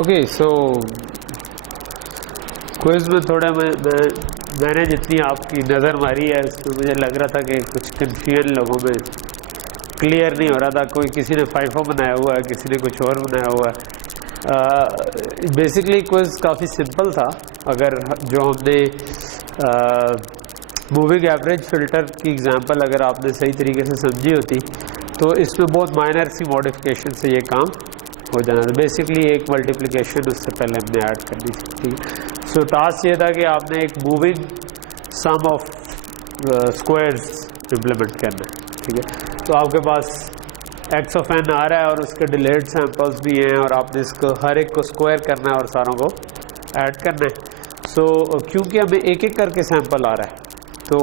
Okay, सो quiz में थोड़ा मैंने जितनी आपकी नज़र मारी है उसमें मुझे लग रहा था कि कुछ कन्फ्यूजन लोगों में क्लियर नहीं हो रहा था। कोई किसी ने फाइफो बनाया हुआ है, किसी ने कुछ और बनाया हुआ है। बेसिकली क्विज काफ़ी सिंपल था। अगर जो हमने मूविंग एवरेज फ़िल्टर की एग्जांपल अगर आपने सही तरीके से समझी होती तो इसमें बहुत माइनर सी मॉडिफिकेशन से ये काम हो जाना था। बेसिकली एक मल्टीप्लिकेशन उससे पहले हमने ऐड करनी थी, ठीक है। सो टास्क ये था कि आपने एक moving sum of squares implement करना है, ठीक है। तो आपके पास एक्स ऑफ एन आ रहा है और उसके डिलेड सैंपल्स भी हैं और आपने इसको हर एक को स्क्वायर करना है और सारों को ऐड करना है। सो क्योंकि हमें एक एक करके सैंपल आ रहा है, तो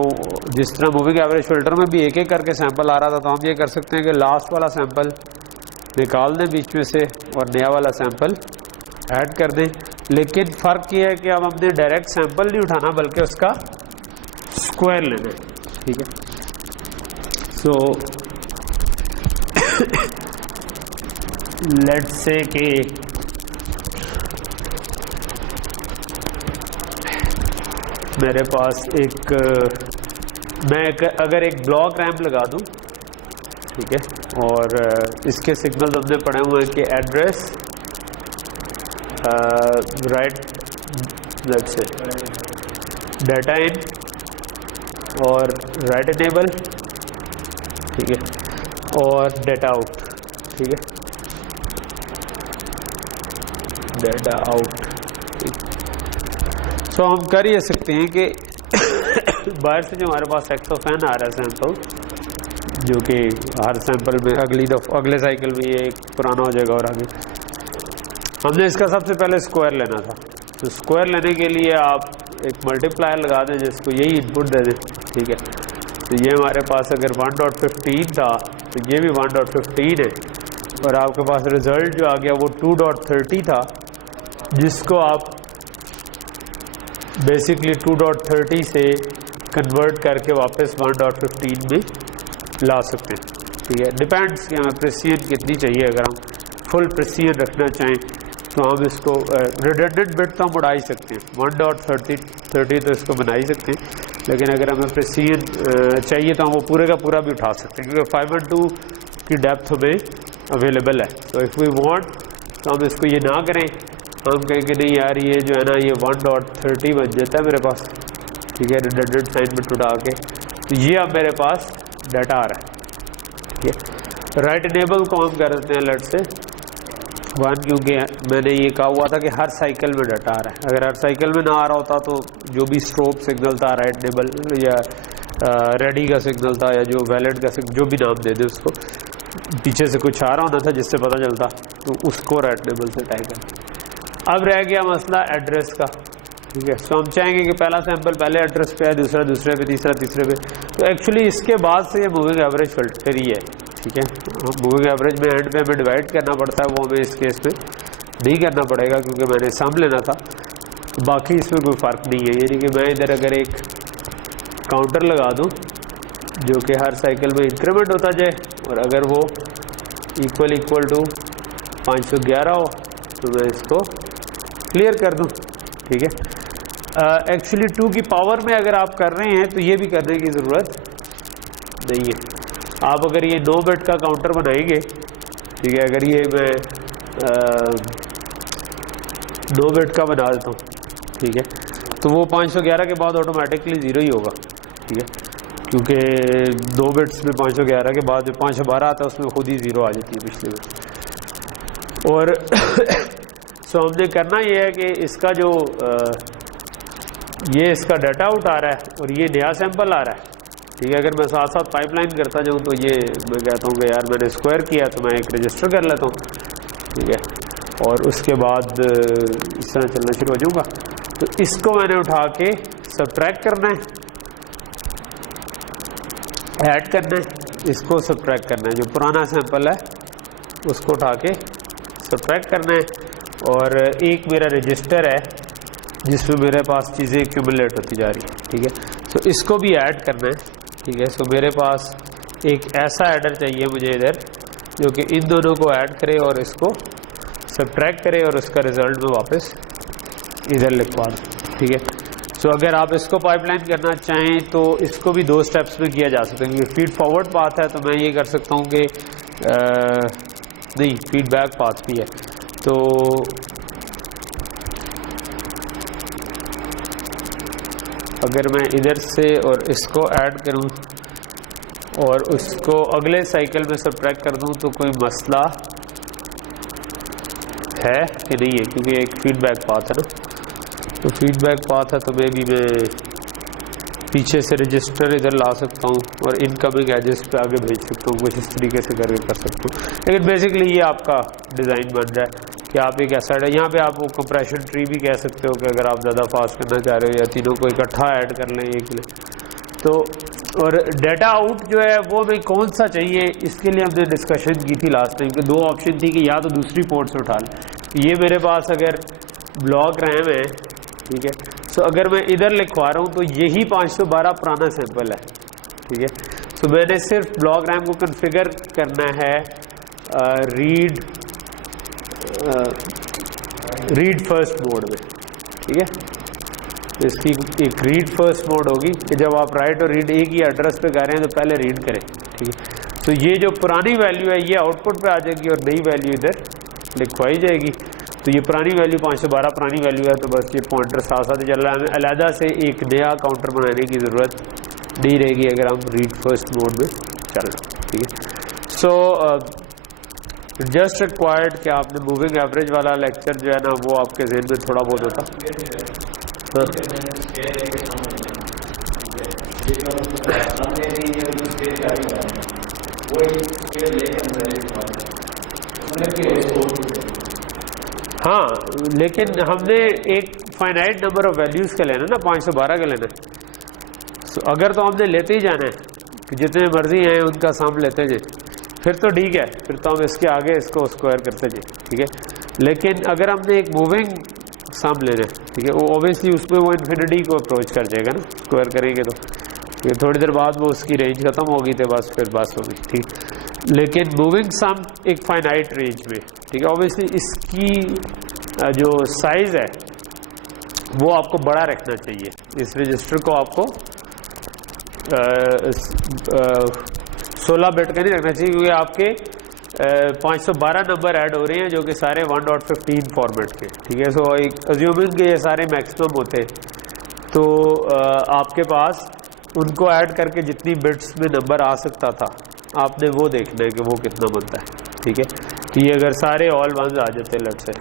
जिस तरह मूविंग एवरेज फ़िल्टर में भी एक एक करके सैंपल आ रहा था, तो हम ये कर सकते हैं कि लास्ट वाला सैंपल निकाल दें बीच में से और नया वाला सैंपल ऐड कर दें। लेकिन फ़र्क ये है कि अब हमने डायरेक्ट सैंपल नहीं उठाना बल्कि उसका स्क्वायर लेना है, ठीक है। सो लेट्स से कि मेरे पास अगर एक ब्लॉक रैंप लगा दूं, ठीक है, और इसके सिग्नल हमने पढ़े हुए हैं कि address right let's say data in और राइट इनेबल, ठीक है, और डाटा आउट, ठीक है, डाटा आउट। सो हम कर ये सकते हैं कि बाहर से जो हमारे पास एक्स ऑफ एन आ रहा है सैंपल, जो कि हर सैंपल में अगले साइकिल में ये एक पुराना हो जाएगा और आगे हमने इसका सबसे पहले स्क्वायर लेना था। तो स्क्वायर लेने के लिए आप एक मल्टीप्लायर लगा दें जिसको यही इनपुट दे दें, ठीक है। तो ये हमारे पास अगर 1.15 था तो ये भी 1.15 है और आपके पास रिजल्ट जो आ गया वो 2.30 था, जिसको आप बेसिकली 2.30 से कन्वर्ट करके वापस 1.15 में ला सकते हैं, ठीक है। डिपेंड्स कि हमें प्रेसिजन कितनी चाहिए। अगर हम फुल प्रेसिजन रखना चाहें तो हम इसको रिडंडेंट बिट तो हम उड़ा ही सकते हैं, 1.30 तो इसको बना ही सकते हैं, लेकिन अगर हमें प्रेसिजन चाहिए तो हम वो पूरे का पूरा भी उठा सकते हैं क्योंकि 512 की डेप्थ हमें अवेलेबल है। तो इफ़ वी वांट तो हम इसको ये ना करें, हम कहेंगे नहीं यार ये जो है ना ये 1.30 बन जाता है मेरे पास, ठीक है, रिडंडेंट साइन बिट उठा के। तो ये अब मेरे पास डाटा आ रहा है, ठीक है। राइट इनेबल को हम कर देते हैं लेट से 1, क्योंकि मैंने ये कहा हुआ था कि हर साइकिल में डाटा आ रहा है। अगर हर साइकिल में ना आ रहा होता तो जो भी स्ट्रोब सिग्नल था राइट इनेबल या रेडी का सिग्नल था या जो वैलिड का सिग्नल, जो भी नाम दे दे उसको, पीछे से कुछ आ रहा होना था जिससे पता चलता, तो उसको राइट इनेबल से टाइप कर। अब रह गया मसला एड्रेस का, ठीक है। सो हम चाहेंगे कि पहला सैंपल पहले एड्रेस पे है, दूसरा दूसरे पे, तीसरा तीसरे पे। तो एक्चुअली इसके बाद से ये मूविंग एवरेज फिल्टर ही है, ठीक है। मूविंग एवरेज में एंड पे हमें डिवाइड करना पड़ता है, वो हमें इस केस में नहीं करना पड़ेगा क्योंकि मैंने सम लेना था। बाकी इसमें कोई फ़र्क नहीं है, यानी कि मैं इधर अगर एक काउंटर लगा दूँ जो कि हर साइकिल में इंक्रीमेंट होता जाए और अगर वो इक्वल टू 511 हो तो मैं इसको क्लियर कर दूं, ठीक है। एक्चुअली 2 की पावर में अगर आप कर रहे हैं तो ये भी करने की ज़रूरत नहीं है। आप अगर ये 9 बिट का काउंटर बनाएंगे, ठीक है, अगर ये मैं 9 बिट का बना देता हूँ, ठीक है, तो वो 511 के बाद ऑटोमेटिकली 0 ही होगा, ठीक है, क्योंकि 2 बिट्स में 511 के बाद जो 512 आता है उसमें खुद ही 0 आ जाती है पिछले में। और सो हमने करना ये है कि इसका जो ये इसका डाटा आउट आ रहा है और ये नया सैंपल आ रहा है, ठीक है। अगर मैं साथ साथ पाइपलाइन करता जाऊँ तो ये मैं कहता हूँ कि यार मैंने स्क्वायर किया तो मैं एक रजिस्टर कर लेता हूँ, ठीक है, और उसके बाद इस तरह चलना शुरू हो जाऊँगा। तो इसको मैंने उठा के सबट्रैक्ट करना है, ऐड करना है, इसको सबट्रैक्ट करना है, जो पुराना सैंपल है उसको उठा के सबट्रैक्ट करना है। और एक मेरा रजिस्टर है जिसमें मेरे पास चीज़ें एक्यूमुलेट होती जा रही है, ठीक है। तो इसको भी ऐड करना है, ठीक है। सो मेरे पास एक ऐसा एडर चाहिए मुझे इधर जो कि इन दोनों को ऐड करे और इसको सब्ट्रैक्ट करें और उसका रिजल्ट में वापस इधर लिखवा दें, ठीक है। सो अगर आप इसको पाइपलाइन करना चाहें तो इसको भी 2 स्टेप्स में किया जा सकता है, क्योंकि फीड फॉरवर्ड पाथ है तो मैं ये कर सकता हूँ कि नहीं, फीडबैक पाथ भी है। तो अगर मैं इधर से और इसको ऐड करूँ और उसको अगले साइकिल में सब्ट्रैक्ट कर दूँ तो कोई मसला है कि नहीं है, क्योंकि एक फीडबैक पाथ है ना। तो फीडबैक पाथ है तो मैं पीछे से रजिस्टर इधर ला सकता हूँ और इनकमिंग एजेस पे आगे भेज सकता हूँ, कुछ इस तरीके से करके कर सकता हूँ। लेकिन बेसिकली ये आपका डिज़ाइन बन जाए कि आप एक ऐसा है, यहाँ पे आप वो कंप्रेशन ट्री भी कह सकते हो कि अगर आप ज़्यादा फास्ट करना चाह रहे हो या तीनों को इकट्ठा ऐड कर लें एक में। तो और डाटा आउट जो है वो हमें कौन सा चाहिए, इसके लिए हमने डिस्कशन की थी लास्ट टाइम कि 2 ऑप्शन थी कि या तो दूसरी पोर्ट से उठा लें। ये मेरे पास अगर ब्लॉक रैम है, ठीक है, सो अगर मैं इधर लिखवा रहा हूँ तो यही 512 पुराना सैंपल है, ठीक है। सो मैंने सिर्फ ब्लॉक रैम को कॉन्फ़िगर करना है रीड फर्स्ट मोड में, ठीक है। तो इसकी एक रीड फर्स्ट मोड होगी कि जब आप राइट और रीड एक ही एड्रेस पे कर रहे हैं तो पहले रीड करें, ठीक है। तो ये जो पुरानी वैल्यू है ये आउटपुट पे आ जाएगी और नई वैल्यू इधर लिखवाई जाएगी। तो ये पुरानी वैल्यू 512 पुरानी वैल्यू है, तो बस ये पॉइंटर साथ साथ चल रहा है, हमें अलहदा से एक नया काउंटर बनाने की ज़रूरत नहीं रहेगी अगर हम रीड फर्स्ट मोड में चल रहे हैं, ठीक है। सो जस्ट रिक्वायर्ड कि आपने मूविंग एवरेज वाला लेक्चर जो है ना वो आपके जहन में थोड़ा बहुत होता। हाँ, लेकिन हमने एक फाइनाइट नंबर ऑफ वैल्यूज़ का लेना ना, 512 का लेना है। तो अगर तो हमने लेते ही जाना है कि जितने मर्जी हैं उनका सम लेते जाए, फिर तो ठीक है, फिर तो हम इसके आगे इसको स्क्वायर करते जाए, ठीक है। लेकिन अगर हमने एक मूविंग सम लेना है, ठीक है, वो ऑब्वियसली उसमें वो इन्फिनिटी को अप्रोच कर जाएगा ना, स्क्वायर करेंगे तो थोड़ी देर बाद वो उसकी रेंज खत्म होगी तो बस फिर बस होगी, ठीक। लेकिन मूविंग सम एक फाइनाइट रेंज में, ठीक है, ऑब्वियसली इसकी जो साइज़ है वो आपको बड़ा रखना चाहिए। इस रजिस्टर को आपको 16 बिट का नहीं रखना चाहिए, क्योंकि आपके 512 नंबर ऐड हो रहे हैं जो कि सारे 1.15 फॉर्मेट के, ठीक है। सो अज्यूमिंग के ये सारे मैक्सिमम होते तो आपके पास उनको ऐड करके जितनी बिट्स में नंबर आ सकता था आपने वो देखना है कि वो कितना बनता है, ठीक है। कि ये अगर सारे ऑल वंस आ जाते लेट से,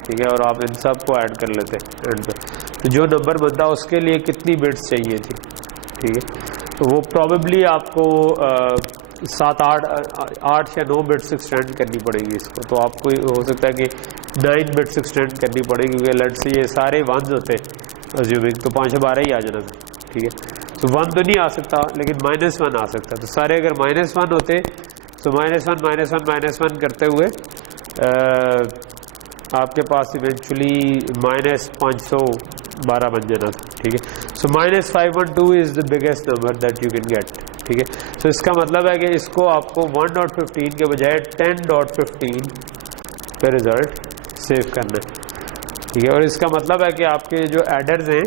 ठीक है, और आप इन सब को ऐड कर लेते एंड पे, तो जो नंबर बनता उसके लिए कितनी बिट्स चाहिए थी, ठीक है। तो वो प्रॉबेबली आपको 7-8 या 9 बिट्स एक्सटेंड करनी पड़ेगी इसको। तो आपको हो सकता है कि 9 बिट्स एक्सटेंड करनी पड़ेगी, क्योंकि लेट से ये सारे वंस होते अज्यूमिंग तो 512 ही आ जाना था, ठीक है। तो 1 तो नहीं आ सकता, लेकिन -1 आ सकता। तो सारे अगर -1 होते तो -1 करते हुए आपके पास इवेंचुअली -512 बन जाना था, ठीक है। सो -512 is the biggest number that you can get, ठीक है। सो इसका मतलब है कि इसको आपको 1.15 के बजाय 10.15 पे रिजल्ट सेव करना है, ठीक है। और इसका मतलब है कि आपके जो एडर्स हैं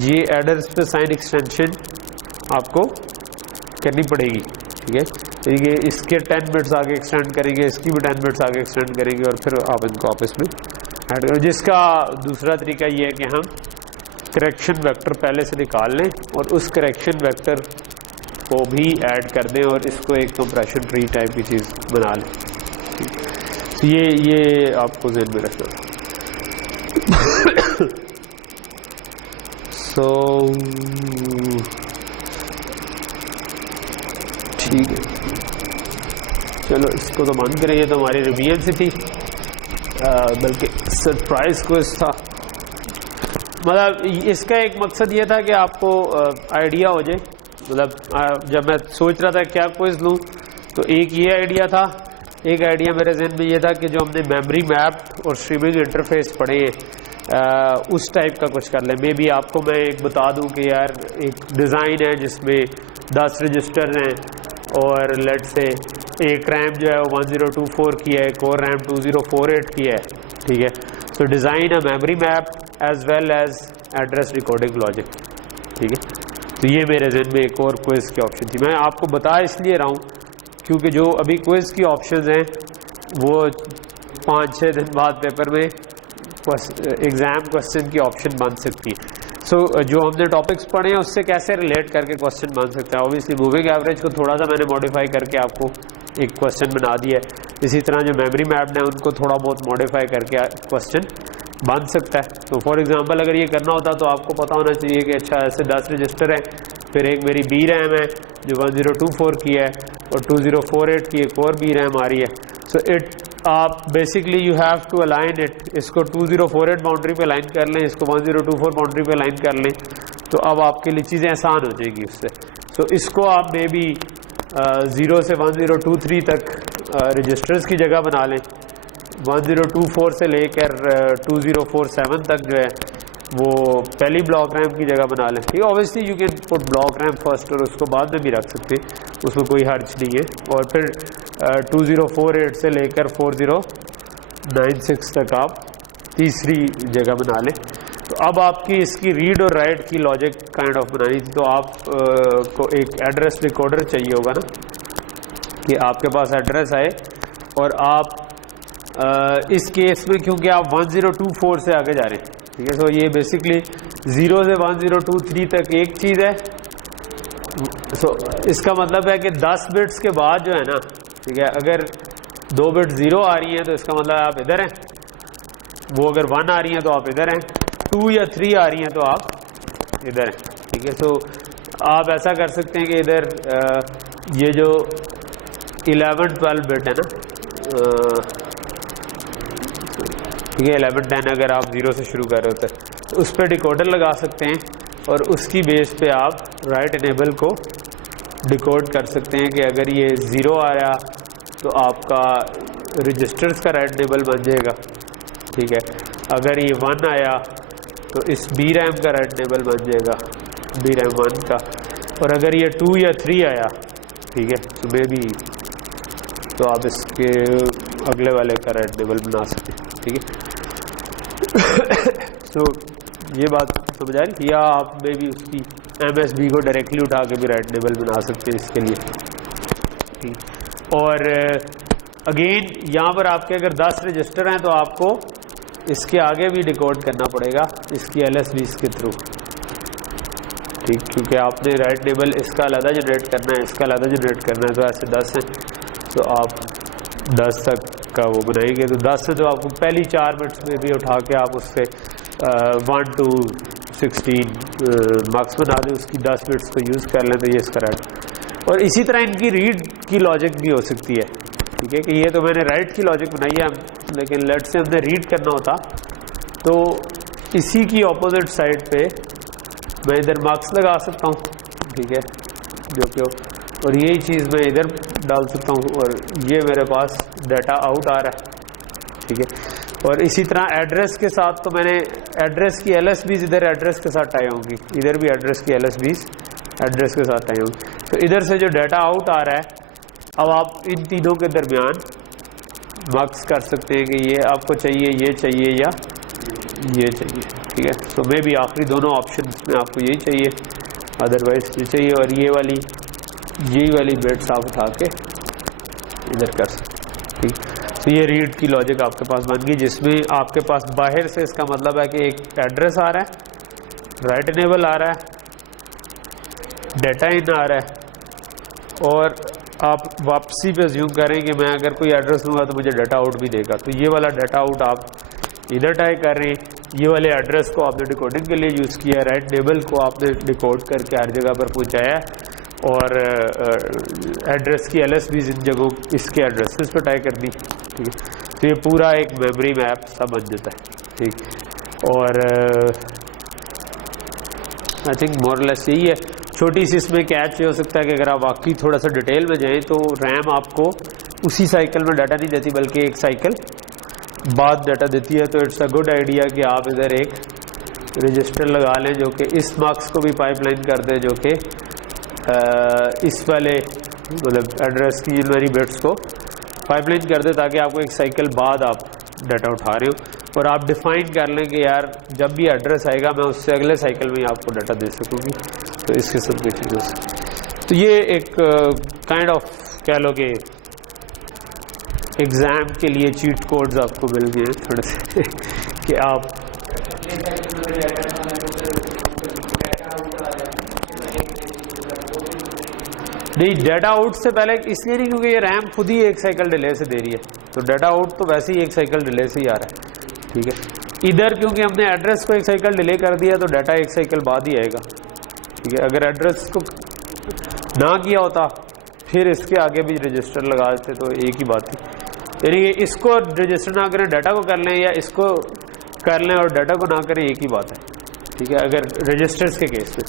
ये एडर्स पे साइन एक्सटेंशन आपको करनी पड़ेगी, ठीक है। ये इसके 10 बिट्स आगे एक्सटेंड करेंगे, इसकी भी 10 बिट्स आगे एक्सटेंड करेंगे और फिर आप इनको आपस में ऐड करें। जिसका दूसरा तरीका ये है कि हम करेक्शन वेक्टर पहले से निकाल लें और उस करेक्शन वेक्टर को भी ऐड कर दें और इसको एक कंप्रेशन ट्री टाइप की चीज़ बना लें। तो ये आपको ज़हन में रखना। सो ठीक है, चलो इसको तो बंद करें। ये तो हमारी रिवीजन से थी, बल्कि सरप्राइज क्विज था। मतलब इसका एक मकसद ये था कि आपको आइडिया हो जाए। मतलब जब मैं सोच रहा था क्या क्विज लूँ तो एक ये आइडिया था, एक आइडिया मेरे जहन में ये था कि जो हमने मेमोरी मैप और स्ट्रीमिंग इंटरफेस पढ़े उस टाइप का कुछ कर लें। मे बी आपको मैं एक बता दूं कि यार एक डिज़ाइन है जिसमें 10 रजिस्टर हैं और लेट से एक रैम जो है वो 1024 की है, एक और रैम 2048 की है, ठीक है। So design a memory map as well as address decoding logic, ठीक है। तो ये मेरे जहन में एक और क्विज की ऑप्शन थी। मैं आपको बता इसलिए रहा हूँ क्योंकि जो अभी क्विज की ऑप्शंस हैं वो 5-6 दिन बाद पेपर में एग्ज़ाम क्वेश्चन की ऑप्शन बन सकती है। सो जो हमने टॉपिक्स पढ़े हैं उससे कैसे रिलेट करके क्वेश्चन बन सकता है। ऑब्वियसली मूविंग एवरेज को थोड़ा सा मैंने मॉडिफाई करके आपको एक क्वेश्चन बना दिया है। इसी तरह जो मेमोरी मैप है उनको थोड़ा बहुत मॉडिफाई करके क्वेश्चन बन सकता है। तो फॉर एग्जांपल अगर ये करना होता तो आपको पता होना चाहिए कि अच्छा ऐसे 10 रजिस्टर हैं, फिर एक मेरी बी रैम है जो 1024 की है और 2048 की एक और बी रैम आ रही है। सो इट आप basically you have to align it, इसको 2048 बाउंड्री पे लाइन कर लें, इसको 1024 बाउंड्री पे लाइन कर लें, तो अब आपके लिए चीज़ें आसान हो जाएगी उससे। सो इसको आप मे बी 0 से 1023 तक रजिस्टर्स की जगह बना लें, 1024 से लेकर 2047 तक जो है वो पहली ब्लॉक रैम की जगह बना लें, ठीक है। Obviously you can put block RAM first और उसको बाद में भी रख सकते हैं, उसमें कोई हर्ज नहीं है। और फिर 2048 से लेकर 4096 तक आप तीसरी जगह बना लें। तो अब आपकी इसकी रीड और राइट की लॉजिक काइंड ऑफ बनानी थी, तो आप को एक एड्रेस डिकोडर चाहिए होगा ना, कि आपके पास एड्रेस आए और आप इस केस में क्योंकि आप 1024 से आगे जा रहे हैं, ठीक है। सो ये बेसिकली 0 से 1023 तक एक चीज़ है। सो इसका मतलब है कि 10 बिट्स के बाद जो है ना, ठीक है, अगर 2 बिट 0 आ रही हैं तो इसका मतलब आप इधर हैं, वो अगर 1 आ रही हैं तो आप इधर हैं, 2 या 3 आ रही हैं तो आप इधर हैं, ठीक है। सो आप ऐसा कर सकते हैं कि इधर ये जो 11-12 बिट है ना, ठीक है, 11-10 अगर आप 0 से शुरू कर रहे होते हैं तो उस पर डिकोडर लगा सकते हैं और उसकी बेस पे आप राइट इनेबल को डिकोड कर सकते हैं कि अगर ये 0 आया तो आपका रजिस्टर्स का राइट इनेबल बन जाएगा, ठीक है। अगर ये 1 आया तो इस बी रैम का राइट इनेबल बन जाएगा, बी रैम 1 का। और अगर ये 2 या 3 आया, ठीक है, तो मे बी तो आप इसके अगले वाले का राइट इनेबल बना सकते हैं, ठीक है। तो ये बात समझ आ रही, या आप मे भी उसकी MSB को डायरेक्टली उठा के भी राइट इनेबल बना सकते हैं इसके लिए। और अगेन यहाँ पर आपके अगर 10 रजिस्टर हैं तो आपको इसके आगे भी डिकोड करना पड़ेगा इसकी LSBs के थ्रू, ठीक, क्योंकि आपने राइट इनेबल इसका अलग जनरेट करना है, इसका अलग जनरेट करना है। तो ऐसे 10 हैं तो आप 10 तक का वो बनाएंगे, तो 10 से तो आपको पहली 4 बिट्स में भी उठा के आप उससे 1 to 16 मार्क्स बना दें, उसकी 10 बिट्स को यूज़ कर लें, तो ये इसका राइट। और इसी तरह इनकी रीड की लॉजिक भी हो सकती है, ठीक है, कि ये तो मैंने राइट की लॉजिक बनाई है, लेकिन लेट से हमने रीड करना होता तो इसी की ऑपोजिट साइड पे मैं इधर मार्क्स लगा सकता हूँ, ठीक है, जो कि और यही चीज़ मैं इधर डाल सकता हूँ और ये मेरे पास डाटा आउट आ रहा है, ठीक है। और इसी तरह एड्रेस के साथ तो मैंने एड्रेस की LSBs इधर एड्रेस के साथ टाई होंगी, इधर भी एड्रेस की LSBs एड्रेस के साथ टाई होंगी। तो इधर से जो डाटा आउट आ रहा है, अब आप इन तीनों के दरमियान मार्क्स कर सकते हैं कि ये आपको चाहिए, ये चाहिए या ये चाहिए, ठीक है। तो मे भी आखिरी दोनों ऑप्शन में आपको यही चाहिए, अदरवाइज ये चाहिए, और यही वाली बिट्स आप उठा के इधर कर सकते, ठीक। तो ये रीड की लॉजिक आपके पास बन गई, जिसमें आपके पास बाहर से इसका मतलब है कि एक एड्रेस आ रहा है, राइट इनेबल आ रहा है, डाटा इन आ रहा है, और आप वापसी पे अज्यूम करें कि मैं अगर कोई एड्रेस दूंगा तो मुझे डाटा आउट भी देगा। तो ये वाला डाटा आउट आप इधर टाइप कर रहे हैं, ये वाले एड्रेस को आपने डिकोडिंग के लिए यूज़ किया, राइट इनेबल को आपने डिकोड करके हर जगह पर पहुँचाया, और एड्रेस की LSBs इन जगहों इसके एड्रेसेस पर टाइप कर दी, ठीक है। तो ये पूरा एक मेमोरी मैप सा बन जाता है, ठीक। और आई थिंक मोरलेस यही है। छोटी सी इसमें कैच ये हो सकता है कि अगर आप वाकई थोड़ा सा डिटेल में जाएं तो रैम आपको उसी साइकिल में डाटा नहीं देती, बल्कि एक साइकिल बाद डाटा देती है। तो इट्स अ गुड आइडिया कि आप इधर एक रजिस्टर लगा लें जो कि इस मार्क्स को भी पाइपलाइन कर दे, जो कि इस वाले मतलब एड्रेस की इन मेनी बिट्स को पाइपलाइन कर दे ताकि आपको एक साइकिल बाद आप डाटा उठा रहे हो और आप डिफाइन कर लें कि यार जब भी एड्रेस आएगा मैं उससे अगले साइकिल में आपको डाटा दे सकूँगी। तो इस किस्म की चीज़ों से तो ये एक काइंड ऑफ कह लो कि एग्ज़ाम के लिए चीट कोड्स आपको मिल गए हैं थोड़े से कि आप नहीं डाटा आउट से पहले इसलिए नहीं क्योंकि ये रैम खुद ही एक साइकिल डिले से दे रही है, तो डाटा आउट तो वैसे ही एक साइकिल डिले से ही आ रहा है। ठीक है, इधर क्योंकि हमने एड्रेस को एक साइकिल डिले कर दिया तो डाटा एक साइकिल बाद ही आएगा। ठीक है, अगर एड्रेस को ना किया होता फिर इसके आगे भी रजिस्टर लगा देते तो एक ही बात थी। यानी इसको रजिस्टर ना करें डाटा को कर लें या इसको कर लें और डाटा को ना करें एक ही बात है। ठीक है, अगर रजिस्टर्स के केस में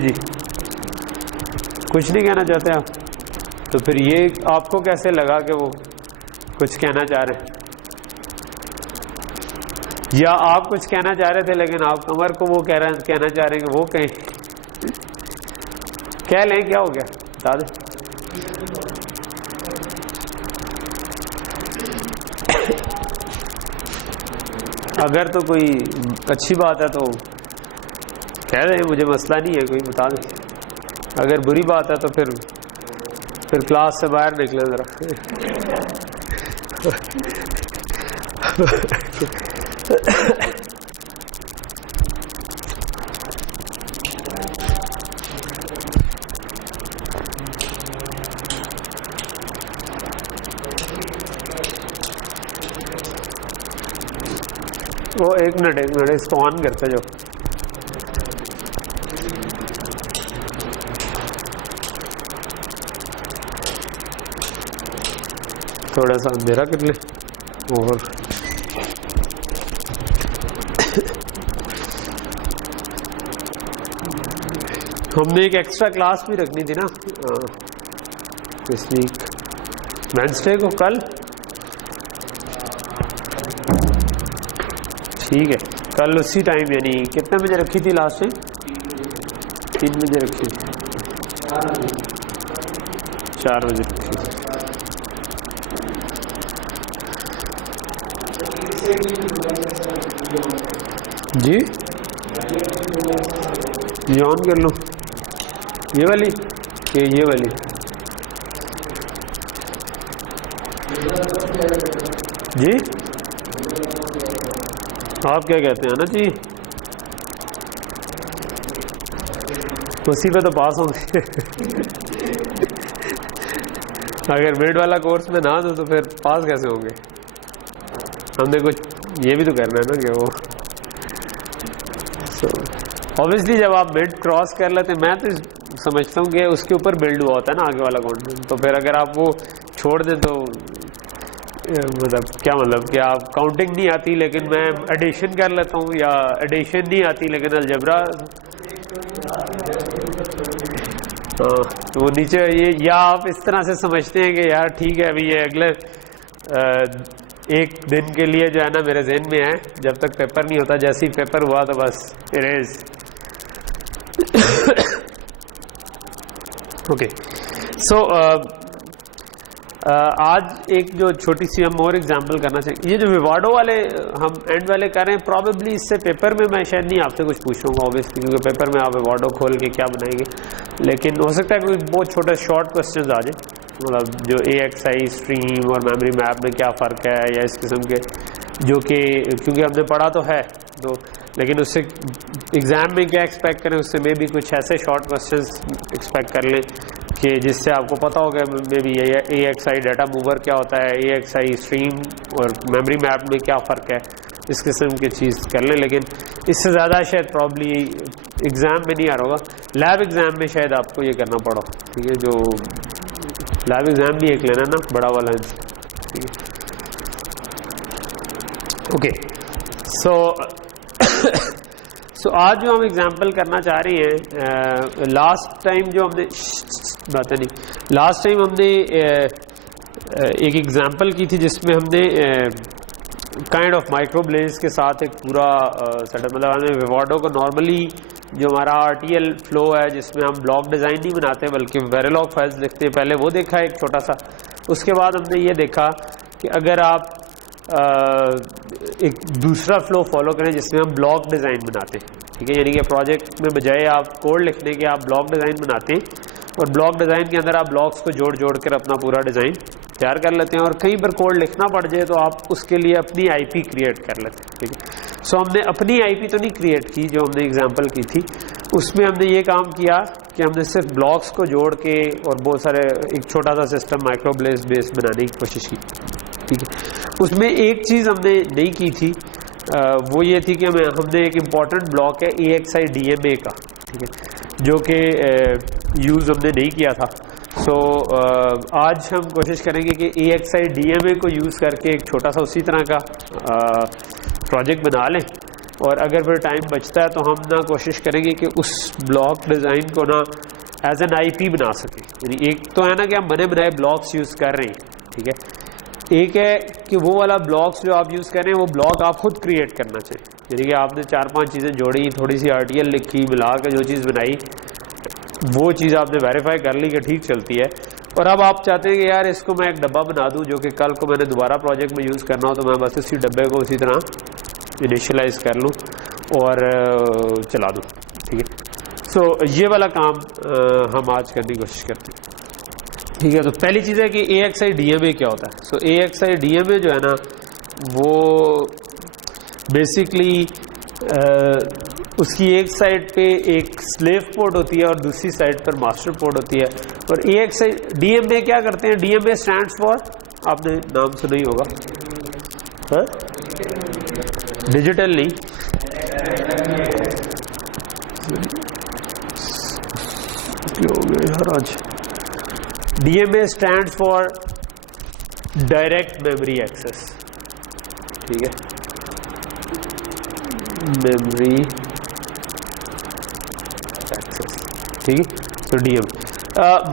जी कुछ नहीं कहना चाहते आप, तो फिर ये आपको कैसे लगा कि वो कुछ कहना चाह रहे हैं या आप कुछ कहना चाह रहे थे लेकिन आप कमर को वो कहना चाह रहे हैं कि वो कहें कह लें, क्या हो गया बता दें। अगर तो कोई अच्छी बात है तो कह दें, मुझे मसला नहीं है, कोई बता दें। अगर बुरी बात है तो फिर क्लास से बाहर निकले जरा। वो एक मिनट इसको ऑन करते जो। थोड़ा सा अंधेरा कर ले और हमने एक एक्स्ट्रा क्लास भी रखनी थी ना इस वीक वेडनेसडे को, कल। ठीक है, कल उसी टाइम यानी कितने बजे रखी थी लास्ट टाइम? 3 बजे रखी थी, 4 बजे रखी थी। जी ये ऑन कर लूँ, ये वाली ये वाली जी आप क्या कहते हैं ना जी, उसी पे तो पास होंगे। अगर मिड वाला कोर्स में ना दो तो फिर पास कैसे होंगे? हमने कुछ ये भी तो करना है ना कि वो ऑब्वियसली जब आप मिड क्रॉस कर लेते हैं, मैं तो समझता हूँ कि उसके ऊपर बिल्ड हुआ होता है ना आगे वाला कंटेंट, तो फिर अगर आप वो छोड़ दें तो मतलब क्या मतलब कि आप काउंटिंग नहीं आती लेकिन मैं एडिशन कर लेता हूँ, या एडिशन नहीं आती लेकिन अलजबरा तो वो नीचे ये, या आप इस तरह से समझते हैं कि यार ठीक है अभी ये अगले एक दिन के लिए जो है ना मेरे जहन में है, जब तक पेपर नहीं होता, जैसे ही पेपर हुआ तो बस इरेज। ओके, सो आज एक जो छोटी सी हम और एग्जांपल करना चाहिए, ये जो विवाडो वाले हम एंड वाले कर रहे हैं, प्रॉबेबली इससे पेपर में मैं शायद नहीं आपसे कुछ पूछूंगा ऑब्वियसली, क्योंकि पेपर में आप विवाडो खोल के क्या बनाएंगे, लेकिन हो सकता है कोई बहुत छोटे शॉर्ट क्वेश्चन आ जाए, मतलब जो AXI स्ट्रीम और मेमोरी मैप में क्या फ़र्क है या इस किस्म के, जो कि क्योंकि हमने पढ़ा तो है तो, लेकिन उससे एग्ज़ाम में क्या एक्सपेक्ट करें, उससे मे भी कुछ ऐसे शॉर्ट क्वेश्चंस एक्सपेक्ट कर लें कि जिससे आपको पता होगा मे भी AXI डाटा मूवर क्या होता है, AXI स्ट्रीम और मेमोरी मैप में क्या फ़र्क है, इस किस्म की चीज़ कर लें। लेकिन इससे ज़्यादा शायद प्रॉब्ली एग्ज़ाम में नहीं आ रहा होगा, लैब एग्ज़ाम में शायद आपको ये करना पड़ा। ठीक है, जो लैब एग्ज़ाम भी एक लेना ना बड़ा वाला, ठीक है। ओके, सो आज जो हम एग्जांपल करना चाह रहे हैं, लास्ट टाइम जो हमने बातें नहीं, लास्ट टाइम हमने एक एग्जांपल की थी जिसमें हमने काइंड ऑफ माइक्रोब्लेंस के साथ एक पूरा सेटअप, मतलब हमने विवाडो को नॉर्मली जो हमारा RTL फ्लो है जिसमें हम ब्लॉक डिज़ाइन नहीं बनाते बल्कि वेरिलॉग फाइल्स लिखते हैं, पहले वो देखा एक छोटा सा। उसके बाद हमने ये देखा कि अगर आप एक दूसरा फ्लो फॉलो करें जिसमें हम ब्लॉक डिज़ाइन बनाते हैं, ठीक है, यानी कि प्रोजेक्ट में बजाय आप कोड लिखने के आप ब्लॉक डिज़ाइन बनाते हैं और ब्लॉक डिज़ाइन के अंदर आप ब्लॉक्स को जोड़ जोड़ कर अपना पूरा डिज़ाइन तैयार कर लेते हैं और कहीं पर कोड लिखना पड़ जाए तो आप उसके लिए अपनी IP क्रिएट कर लेते हैं, ठीक है। सो हमने अपनी IP तो नहीं क्रिएट की, जो हमने एग्जांपल की थी उसमें हमने ये काम किया कि हमने सिर्फ ब्लॉक्स को जोड़ के और बहुत सारे एक छोटा सा सिस्टम माइक्रो बेस बनाने की कोशिश की, ठीक है। उसमें एक चीज़ हमने नहीं की थी, वो ये थी कि हमने एक इम्पॉर्टेंट ब्लॉक है AXI DMA का, ठीक है, जो कि यूज़ हमने नहीं किया था। सो आज हम कोशिश करेंगे कि AXI DMA को यूज़ करके एक छोटा सा उसी तरह का प्रोजेक्ट बना लें और अगर फिर टाइम बचता है तो हम ना कोशिश करेंगे कि उस ब्लॉक डिज़ाइन को ना एज एन IP बना सकें। यानी एक तो है ना कि हम बने बनाए ब्लॉक्स यूज़ कर रहे हैं, ठीक है, एक है कि वो वाला ब्लॉक्स जो आप यूज़ कर रहे हैं वो ब्लॉक आप खुद क्रिएट करना चाहिए, यानी कि आपने 4-5 चीज़ें जोड़ी, थोड़ी सी RTL लिखी, मिला के जो चीज़ बनाई वो चीज़ आपने वेरीफाई कर ली कि ठीक चलती है और अब आप चाहते हैं कि यार इसको मैं एक डब्बा बना दूं जो कि कल को मैंने दोबारा प्रोजेक्ट में यूज़ करना हो तो मैं बस उसी डब्बे को उसी तरह इनिशियलाइज कर लूँ और चला दूँ, ठीक है। सो ये वाला काम हम आज करने की कोशिश करते हैं, ठीक है। तो पहली चीज़ है कि AXI DMA क्या होता है। सो AXI DMA जो है ना वो बेसिकली उसकी एक साइड पे एक स्लेव पोर्ट होती है और दूसरी साइड पर मास्टर पोर्ट होती है और AXI DMA क्या करते हैं, DMA स्टैंड्स फॉर, आपने नाम सुना ही होगा, हाँ, डिजिटल नहीं, हो गए यार आज। DMA stands for direct memory access, ठीक है, मेमोरी एक्सेस, ठीक है। तो DMA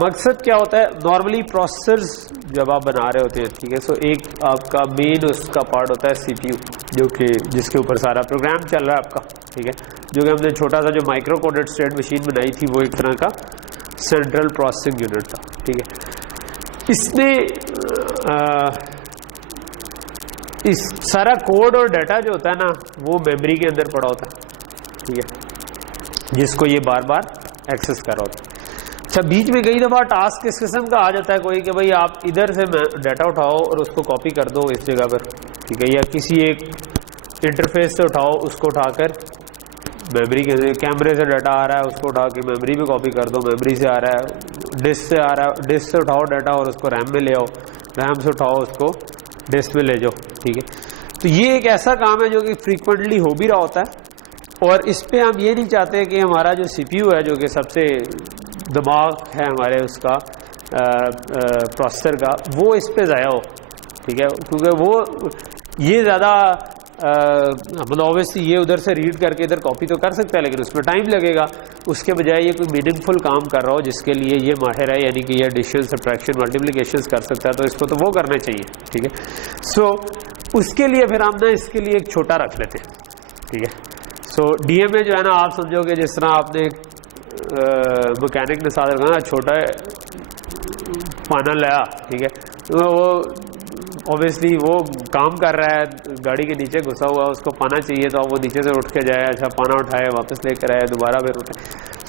मकसद क्या होता है, नॉर्मली प्रोसेसर्स जब आप बना रहे होते हैं, ठीक है, सो एक आपका मेन उसका पार्ट होता है CPU जो कि जिसके ऊपर सारा प्रोग्राम चल रहा है आपका, ठीक है, जो कि हमने छोटा सा जो माइक्रो कोडेड स्टेट मशीन बनाई थी वो एक तरह का सेंट्रल प्रोसेसिंग यूनिट था, ठीक है। इसने इस सारा कोड और डाटा जो होता है ना वो मेमोरी के अंदर पड़ा होता है, ठीक है, जिसको ये बार बार एक्सेस कर रहा होता है। अच्छा, बीच में कई दफ़ा टास्क इस किस्म का आ जाता है कोई कि भाई आप इधर से डाटा उठाओ और उसको कॉपी कर दो इस जगह पर, ठीक है, या किसी एक इंटरफेस से उठाओ उसको उठाकर मेमोरी के, कैमरे से डाटा आ रहा है उसको उठा के मेमोरी में कॉपी कर दो, मेमोरी से आ रहा है डिस्क से आ रहा है, डिस्क से उठाओ डाटा और उसको रैम में ले आओ, रैम से उठाओ उसको डिस्क में ले जाओ, ठीक है। तो ये एक ऐसा काम है जो कि फ्रीक्वेंटली हो भी रहा होता है और इस पर हम ये नहीं चाहते कि हमारा जो CPU है जो कि सबसे दिमाग है हमारे उसका प्रोसेसर का वो इस पे ज़ाया हो, ठीक है, क्योंकि वो ये ज़्यादा मतलब ऑब्वियसली ये उधर से रीड करके इधर कॉपी तो कर सकता है लेकिन उसमें टाइम लगेगा, उसके बजाय ये कोई मीनिंगफुल काम कर रहा हो जिसके लिए ये माहिर है, यानी कि ये एडिशन सब्ट्रैक्शन मल्टीप्लिकेशन कर सकता है तो इसको तो वो करना चाहिए, ठीक है। सो उसके लिए फिर हम ना इसके लिए एक छोटा रख लेते हैं, ठीक है। सो DMA जो है ना आप समझोगे जिस तरह आपने मैकेनिक ने साथ रखा ना छोटा पाना लाया, ठीक है, तो वो ऑब्वियसली वो काम कर रहा है गाड़ी के नीचे घुसा हुआ, उसको पाना चाहिए तो वो नीचे से उठ के जाए, अच्छा पाना उठाए वापस लेकर आए दोबारा फिर उठाए,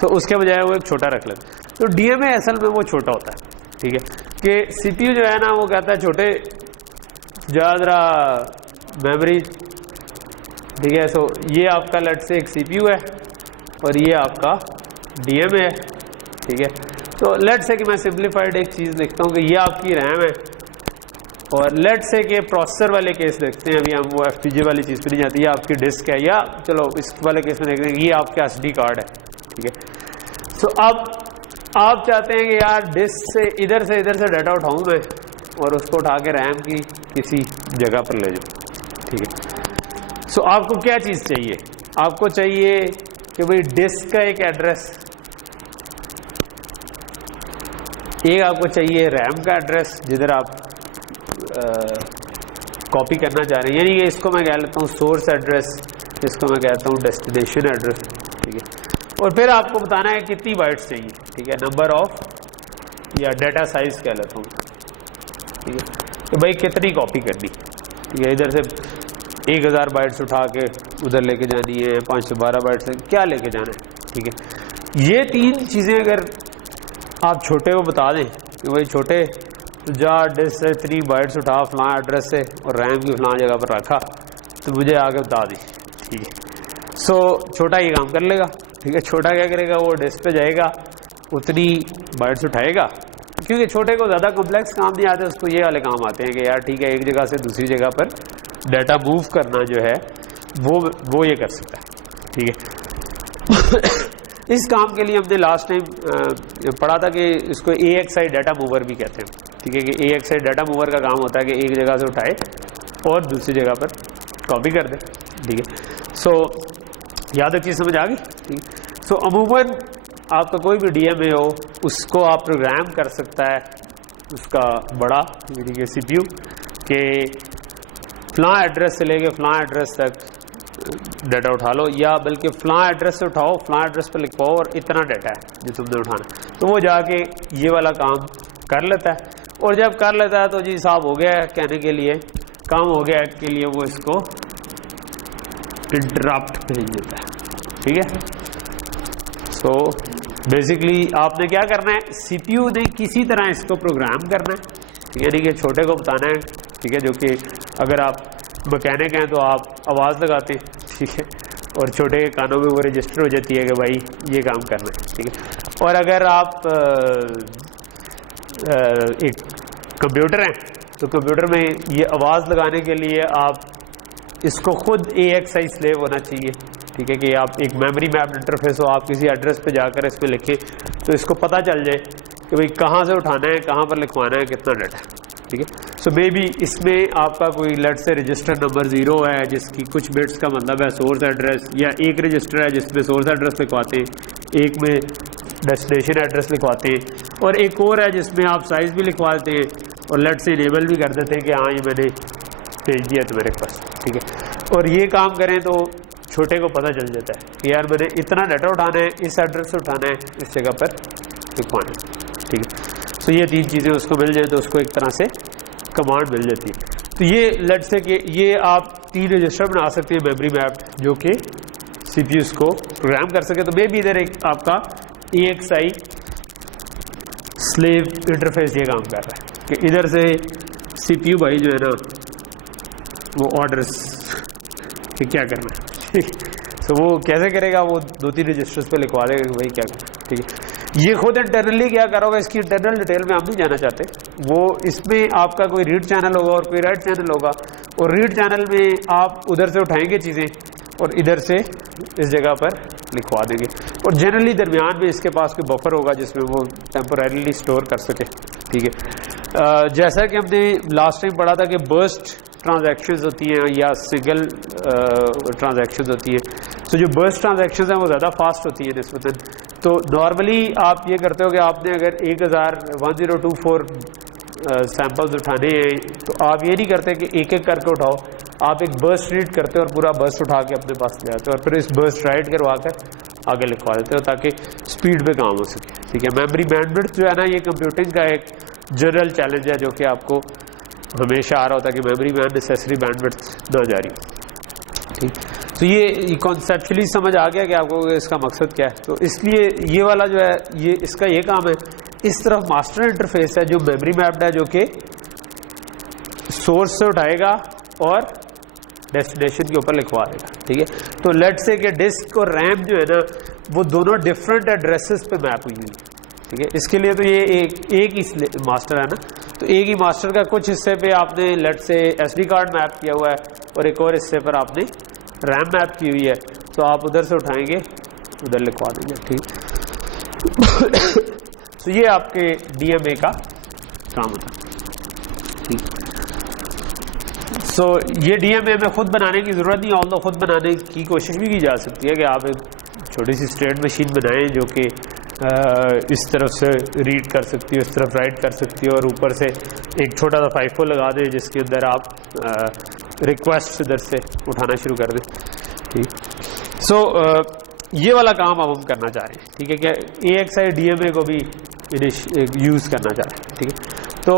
तो उसके बजाय वो एक छोटा रख लेते। तो DMA असल में वो छोटा होता है, ठीक है, कि CPU जो है ना वो कहता है छोटे ज़्यादा मेमोरी, ठीक है। सो ये आपका लेट से एक CPU है और ये आपका DMA है, ठीक है। तो लेट से कि मैं सिंप्लीफाइड एक चीज़ लिखता हूँ कि ये आपकी रैम है और लेट से कि प्रोसेसर वाले केस देखते हैं, अभी हम वो FPGA वाली चीज़ पे नहीं जाती, ये आपकी डिस्क है, या चलो इस वाले केस में देखते हैं ये आपका SD कार्ड है, ठीक है। सो अब आप चाहते हैं कि यार डिस्क से इधर से डाटा उठाऊँ मैं और उसको उठा के रैम की किसी जगह पर ले जाऊँ, ठीक है। सो आपको क्या चीज़ चाहिए, आपको चाहिए कि भाई डिस्क का एक एड्रेस, एक आपको चाहिए रैम का एड्रेस जिधर आप कॉपी करना चाह रहे हैं, यानी कि इसको मैं कह लेता हूँ सोर्स एड्रेस, इसको मैं कहता हूँ डेस्टिनेशन एड्रेस, ठीक है। और फिर आपको बताना है कितनी बाइट्स चाहिए, ठीक है, नंबर ऑफ या डाटा साइज कह लेता हूँ, ठीक है, तो भाई कितनी कॉपी करनी, ठीक है, इधर से 1000 बाइट्स उठा के उधर लेके जानी है, 512 बाइट्स क्या लेके जाना है, ठीक है। ये 3 चीज़ें अगर आप छोटे को बता दें कि भाई छोटे तो जा डिस्क से 3 बाइट्स उठा फलां एड्रेस से और रैम की फलां जगह पर रखा, तो मुझे आगे बता दी, ठीक है। सो छोटा ये काम कर लेगा, ठीक है। छोटा क्या करेगा, वो डिस्क पे जाएगा, उतनी बाइट्स उठाएगा, क्योंकि छोटे को ज़्यादा कॉम्प्लेक्स काम नहीं आते, उसको ये वाले काम आते हैं कि यार ठीक है एक जगह से दूसरी जगह पर डाटा मूव करना जो है वो ये कर सकता है, ठीक है। इस काम के लिए हमने लास्ट टाइम पढ़ा था कि इसको AXI डाटा मूवर भी कहते हैं, ठीक है, कि AXI डाटा मूवर का काम होता है कि एक जगह से उठाए और दूसरी जगह पर कॉपी कर दे, ठीक है। सो याद रखिए, समझ आ गई, ठीक है। सो अमूमन आपका कोई भी DMA हो उसको आप प्रोग्राम कर सकता है, उसका बड़ा यानी कि CPU के फलां एड्रेस से लेके फलां एड्रेस तक डाटा उठा लो, या बल्कि फलां एड्रेस से उठाओ, फलां एड्रेस पर लिखवाओ और इतना डाटा है जो तुमने उठाना, तो वो जाके ये वाला काम कर लेता है। और जब कर लेता है तो जी साहब हो गया कहने के लिए, काम हो गया के लिए वो इसको इंटरप्ट भेज देता है, ठीक है। सो बेसिकली आपने क्या करना है, CPU ने किसी तरह इसको प्रोग्राम करना है, ठीक है, यानी कि छोटे को बताना है, ठीक है, जो कि अगर आप मैकेनिक हैं तो आप आवाज़ लगाते हैं, ठीक है, और छोटे के कानों में वो रजिस्टर हो जाती है कि भाई ये काम करना है, ठीक है। और अगर आप एक कंप्यूटर हैं तो कंप्यूटर में ये आवाज़ लगाने के लिए आप इसको खुद AXI स्लेव होना चाहिए, ठीक है, कि आप एक मेमोरी मैप इंटरफेस हो, आप किसी एड्रेस पे जाकर इस पर लिखें तो इसको पता चल जाए कि भाई कहाँ से उठाना है, कहाँ पर लिखवाना है, कितना डाटा है, ठीक है। सो मे बी इसमें आपका कोई लेट से रजिस्टर नंबर 0 है जिसकी कुछ बिट्स का मतलब है सोर्स एड्रेस, या एक रजिस्टर है जिसमें सोर्स एड्रेस लिखवाते हैं, एक में डेस्टिनेशन एड्रेस लिखवाते हैं, और एक और है जिसमें आप साइज़ भी लिखवाते हैं और लेट से इनेबल भी कर देते हैं कि हाँ ये मैंने भेज दिया तुम्हारे पास, ठीक है। और ये काम करें तो छोटे को पता चल जाता है कि यार मैंने इतना डाटा उठाना है, इस एड्रेस से उठाना है, इस जगह पर लिखवाना है, ठीक है। तो ये 3 चीज़ें उसको मिल जाए तो उसको एक तरह से कमांड मिल जाती है। तो ये लेट से कि ये आप 3 रजिस्टर बना सकते हैं मेमोरी मैप जो कि CPUs को प्रोग्राम कर सके। तो मे भी इधर एक आपका AXI स्लेव इंटरफेस ये काम कर रहा है कि इधर से CPU भाई जो है ना वो ऑर्डर्स कि क्या करना है, तो वो कैसे करेगा, वो 2-3 रजिस्टर्स पे लिखवा देगा कि भाई क्या करना है, ठीक है। ये खुद इंटरनली क्या करोगे, इसकी इंटरनल डिटेल में हम नहीं जाना चाहते। वो इसमें आपका कोई रीड चैनल होगा और कोई राइट चैनल होगा, और रीड चैनल में आप उधर से उठाएंगे चीज़ें और इधर से इस जगह पर लिखवा देंगे, और जनरली दरमियान में इसके पास कोई बफर होगा जिसमें वो टेम्पोरेरीली स्टोर कर सके, ठीक है। जैसा कि हमने लास्ट टाइम पढ़ा था कि बर्स्ट ट्रांजैक्शंस होती हैं या सिंगल ट्रांजैक्शंस होती है, तो जो बर्स्ट ट्रांजैक्शंस हैं वो ज़्यादा फास्ट होती है निस्बतन। तो नॉर्मली आप ये करते हो कि आपने अगर 1024 सैम्पल्स उठाने हैं तो आप ये नहीं करते कि एक एक करके उठाओ, आप एक बर्स्ट रीड करते हो और पूरा बर्स्ट उठा के अपने पास ले आते हो और फिर इस बर्स्ट राइट करवा कर आगे लिखवा देते हो ताकि स्पीड पे काम हो सके, ठीक है। मेमोरी बैंडविड्थ जो है ना, ये कंप्यूटिंग का एक जनरल चैलेंज है जो कि आपको हमेशा आ रहा होता है कि मेमोरी में नेसेसरी बैंडविड्थ ना जा रही, ठीक। तो ये कॉन्सेप्चुअली समझ आ गया कि आपको इसका मकसद क्या है। तो इसलिए ये वाला जो है ये इसका ये काम है। इस तरफ मास्टर इंटरफेस है जो मेमोरी मैप्ड है, जो कि सोर्स से उठाएगा और डेस्टिनेशन के ऊपर लिखवा देगा, ठीक है। तो लेट से कि डिस्क और रैम जो है ना वो दोनों डिफरेंट एड्रेसेस पे मैप हुई है, ठीक है। इसके लिए तो ये एक ही मास्टर है ना, तो एक ही मास्टर का कुछ हिस्से पे आपने लेट से SD कार्ड मैप किया हुआ है और एक और हिस्से पर आपने रैम मैप की हुई है, तो आप उधर से उठाएंगे उधर लिखवा देंगे, ठीक। तो ये आपके DMA का काम होता है, ठीक। सो ये DMA में खुद बनाने की ज़रूरत नहीं, ऑल्दो खुद बनाने की कोशिश भी की जा सकती है कि आप एक छोटी सी स्टेट मशीन बनाएं जो कि इस तरफ से रीड कर सकती है, इस तरफ राइट कर सकती है, और ऊपर से एक छोटा सा FIFO लगा दें जिसके अंदर आप रिक्वेस्ट इधर से उठाना शुरू कर दें, ठीक। सो ये वाला काम अब हम करना चाह रहे हैं, ठीक है, क्या AXI DMA को भी यूज़ करना चाह रहे हैं, ठीक है। तो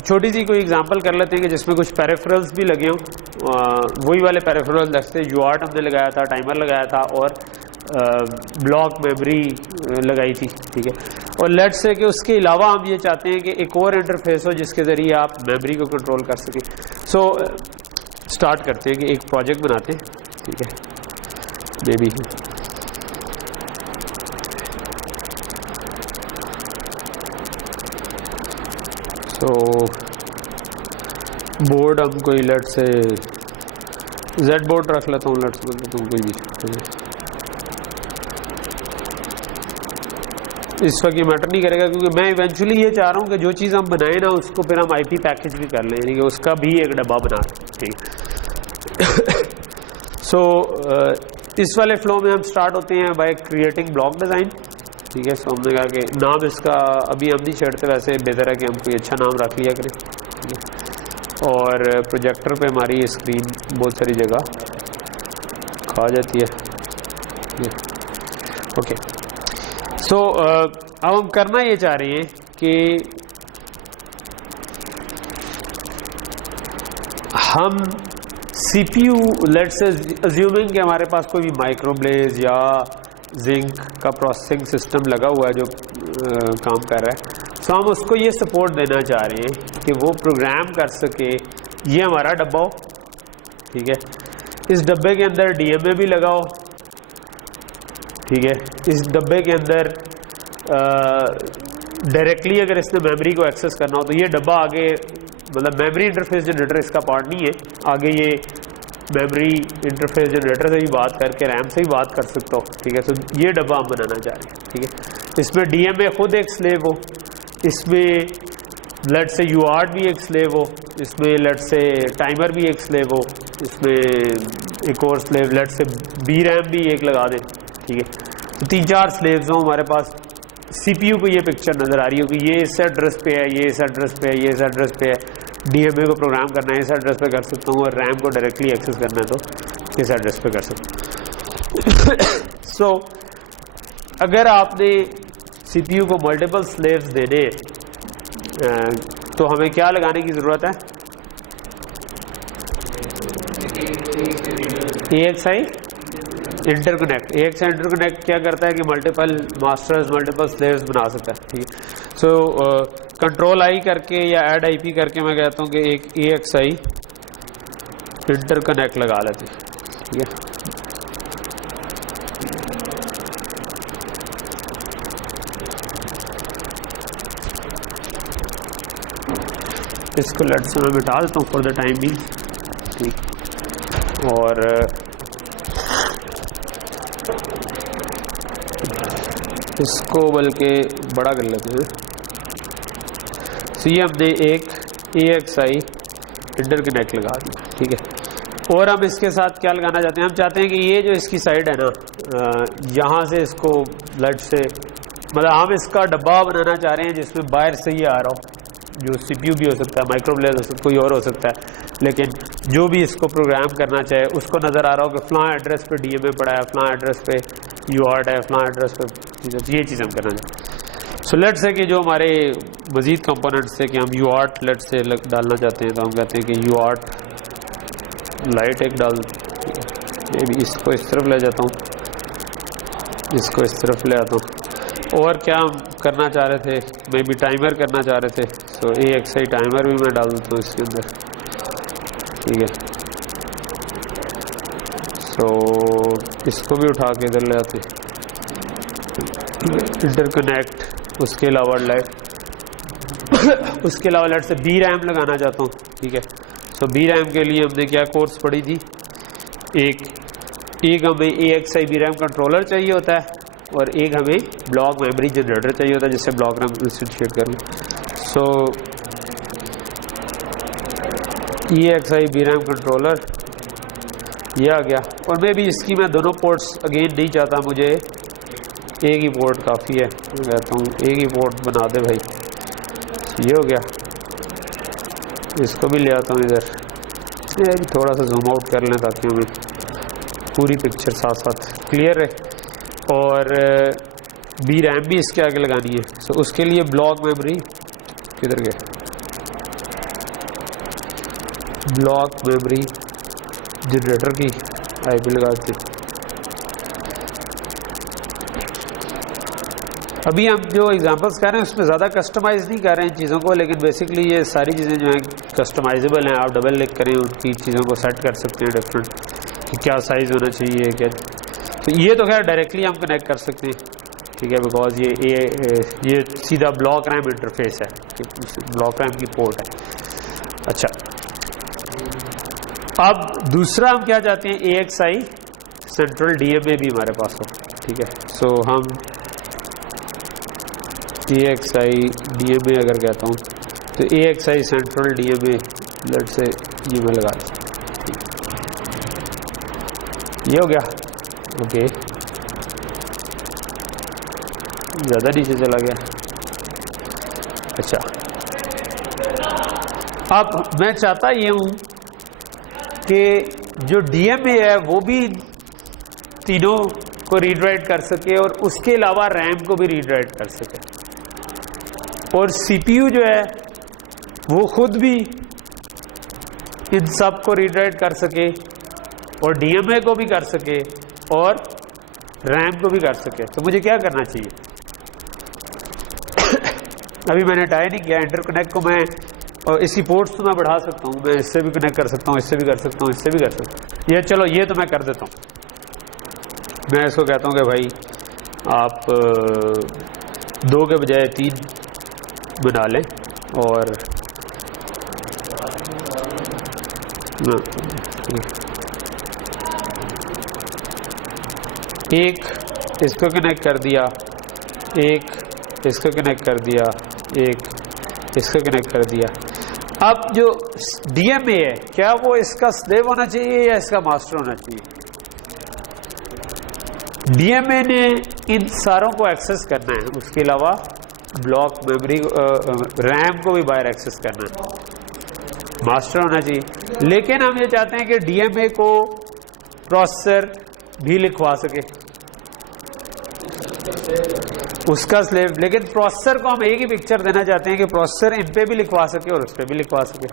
छोटी सी कोई एग्जांपल कर लेते हैं कि जिसमें कुछ पेरिफेरल्स भी लगे हों। वही वाले पेरिफेरल जैसे UART हमने लगाया था, टाइमर लगाया था और ब्लॉक मेमोरी लगाई थी, ठीक है। और लेट्स से कि उसके अलावा हम ये चाहते हैं कि एक और इंटरफेस हो जिसके ज़रिए आप मेमोरी को कंट्रोल कर सकें। सो स्टार्ट करते हैं कि एक प्रोजेक्ट बनाते हैं, ठीक है, मे बी तो बोर्ड हम कोई लेट से Z बोर्ड रख लेता हूँ, लेट्स तुम कोई भी इस वक्त ये मैटर नहीं करेगा, क्योंकि मैं इवेंचुअली ये चाह रहा हूँ कि जो चीज़ हम बनाए ना उसको फिर हम IP पैकेज भी कर लें, यानी कि उसका भी एक डब्बा बना लें, ठीक है। सो इस वाले फ्लो में हम स्टार्ट होते हैं बाय क्रिएटिंग ब्लॉक डिज़ाइन, ठीक है। सो हमने कहा कि नाम इसका अभी हम नहीं छेड़ते, वैसे बेहतर है कि हम कोई अच्छा नाम रख लिया करें, ठीक है। और प्रोजेक्टर पे हमारी स्क्रीन बहुत सारी जगह खा जाती है, ओके। सो अब हम करना ये चाह रहे हैं कि हम CPU लेट्स से अज्यूमिंग कि हमारे पास कोई भी माइक्रोब्लेज या जिंक का प्रोसेसिंग सिस्टम लगा हुआ है जो काम कर रहा है, सो हम उसको ये सपोर्ट देना चाह रहे हैं कि वो प्रोग्राम कर सके। ये हमारा डब्बा हो, ठीक है, इस डब्बे के अंदर DMA भी लगाओ, ठीक है। इस डब्बे के अंदर डायरेक्टली अगर इसने मेमोरी को एक्सेस करना हो तो ये डब्बा आगे, मतलब मेमोरी इंटरफेस जनरेटर इसका पार्ट नहीं है, आगे ये मेमोरी इंटरफेस जनरेटर से भी बात करके रैम से भी बात कर सकता हो, ठीक है। तो ये डब्बा हम बनाना चाह रहे हैं, ठीक है। इसमें DMA खुद एक स्लेव हो, इसमें लेट से UART भी एक स्लेव हो, इसमें लेट से टाइमर भी एक स्लेव हो, इसमें एक और स्लेव लेट से BRAM भी एक लगा दें, ठीक है। तो 3-4 स्लेव्स हों हमारे पास। CPU को ये पिक्चर नज़र आ रही हो कि ये इस एड्रेस पे है, ये इस एड्रेस पे है, ये इस एड्रेस पे है, DMA को प्रोग्राम करना है इस एड्रेस पे कर सकता हूँ, और रैम को डायरेक्टली एक्सेस करना है तो इस एड्रेस पे कर सकता हूँ। सो अगर आपने CPU को मल्टीपल स्लेव्स देने तो हमें क्या लगाने की ज़रूरत है? AXI interconnect. AXI इंटरकनेक्ट क्या करता है कि मल्टीपल मास्टर्स मल्टीपल स्लेव्स बना सकता है, ठीक है। सो कंट्रोल I करके या ऐड IP करके मैं कहता हूँ कि एक AXI इंटरकनेक्ट लगा लेते हैं, ठीक है। इसको लेट से मैं मिटा देता हूँ फॉर द टाइम भी, ठीक। और इसको बल्कि बड़ा कर लेते हैं। तो ये हमने एक AXI इंटरकनेक्ट लगा दिया, ठीक है। और हम इसके साथ क्या लगाना चाहते हैं? हम चाहते हैं कि ये जो इसकी साइड है ना, यहाँ से इसको लेट से, मतलब हम इसका डब्बा बनाना चाह रहे हैं जिसमें बाहर से ही आ रहा हो, जो CPU भी हो सकता है, माइक्रोब्लेज हो सकता है, कोई और हो सकता है, लेकिन जो भी इसको प्रोग्राम करना चाहे उसको नज़र आ रहा हो कि फ़लाँ एड्रेस पे DMA पड़ा है, फ़लाँ एड्रेस पे UART है, फ़लाँ एड्रेस पे, ये चीज़ हम करना चाहते। सो लेट्स से कि जो हमारे मज़ीद कंपोनेंट्स थे कि हम UART लेट्स से डालना चाहते हैं, तो हम कहते हैं कि UART लाइट एक डाल, मैं भी इसको इस तरफ ले जाता हूँ, इसको इस तरफ ले आता हूँ। और क्या हम करना चाह रहे थे? मैं भी टाइमर करना चाह रहे थे, सो AXI टाइमर भी मैं डाल देता हूँ इसके अंदर, ठीक है। सो इसको भी उठा के इधर ले आते हैं, इंटरकनेक्ट। उसके अलावा उसके अलावा लेट से BRAM लगाना चाहता हूँ, ठीक है। सो BRAM के लिए हमने क्या कोर्स पढ़ी थी, एक हमें AXI BRAM कंट्रोलर चाहिए होता है और एक हमें ब्लॉक मेमोरी जनरेटर चाहिए होता है जिससे ब्लॉक रैम इंस्टीट्यूट कर लें। सो AXI BRAM कंट्रोलर ये आ गया। और मैं भी इसकी मैं दोनों पोर्ट्स अगेन नहीं चाहता, मुझे एक ही पोर्ट काफ़ी है, मैं कहता हूँ एक ही पोर्ट बना दे भाई। ये हो गया, इसको भी ले आता हूँ इधर, ये थोड़ा सा जूम आउट कर लें ताकि हमें पूरी पिक्चर साथ साथ क्लियर है। और बी रैम भी इसके आगे लगानी है। सो उसके लिए ब्लॉक मेमोरी किधर गए, ब्लॉक मेमोरी जनरेटर की आईपी लगाते। अभी हम जो एग्जांपल्स कर रहे हैं उसमें ज़्यादा कस्टमाइज़ नहीं कर रहे हैं चीज़ों को, लेकिन बेसिकली ये सारी चीज़ें जो हैं कस्टमाइजेबल हैं। आप डबल क्लिक करें उनकी चीज़ों को सेट कर सकते हैं डिफरेंट, कि क्या साइज़ होना चाहिए क्या। तो ये तो खैर डायरेक्टली हम कनेक्ट कर सकते हैं, ठीक है, बिकॉज ये सीधा ब्लॉक रैम इंटरफेस है, ब्लॉक रैम की पोर्ट है। अच्छा, अब दूसरा हम क्या चाहते हैं, AXI सेंट्रल DMA भी हमारे पास हो, ठीक है। सो हम AXI DMA अगर कहता हूँ तो AXI सेंट्रल DMA लेट से ये मैं लगा, ये हो गया, ओके, ज़्यादा नीचे चला गया। अच्छा, अब मैं चाहता ये हूँ कि जो DMA है वो भी तीनों को रीड राइट कर सके और उसके अलावा रैम को भी रीड राइट कर सके, और CPU जो है वो खुद भी इन सब को रीड राइट कर सके और DMA को भी कर सके और रैम को भी कर सके। तो मुझे क्या करना चाहिए, अभी मैंने ट्राई नहीं किया। इंटरकनेक्ट को मैं, और इसकी पोर्ट्स तो मैं बढ़ा सकता हूँ, मैं इससे भी कनेक्ट कर सकता हूँ, इससे भी कर सकता हूँ, इससे भी कर सकता हूँ। ये चलो, ये तो मैं कर देता हूँ। मैं इसको कहता हूँ कि भाई आप 2 के बजाय 3 बना लें, और एक इसको कनेक्ट कर दिया, एक इसको कनेक्ट कर दिया, एक इसको कनेक्ट कर दिया। अब जो DMA है, क्या वो इसका स्लेव होना चाहिए या इसका मास्टर होना चाहिए? DMA ने इन सारों को एक्सेस करना है, उसके अलावा ब्लॉक मेमोरी रैम को भी बाहर एक्सेस करना है, मास्टर होना चाहिए। लेकिन हम ये चाहते हैं कि DMA को प्रोसेसर भी लिखवा सके, उसका स्लेव, लेकिन प्रोसेसर को हम एक ही पिक्चर देना चाहते हैं कि प्रोसेसर इन पे भी लिखवा सके और उस पे भी लिखवा सके।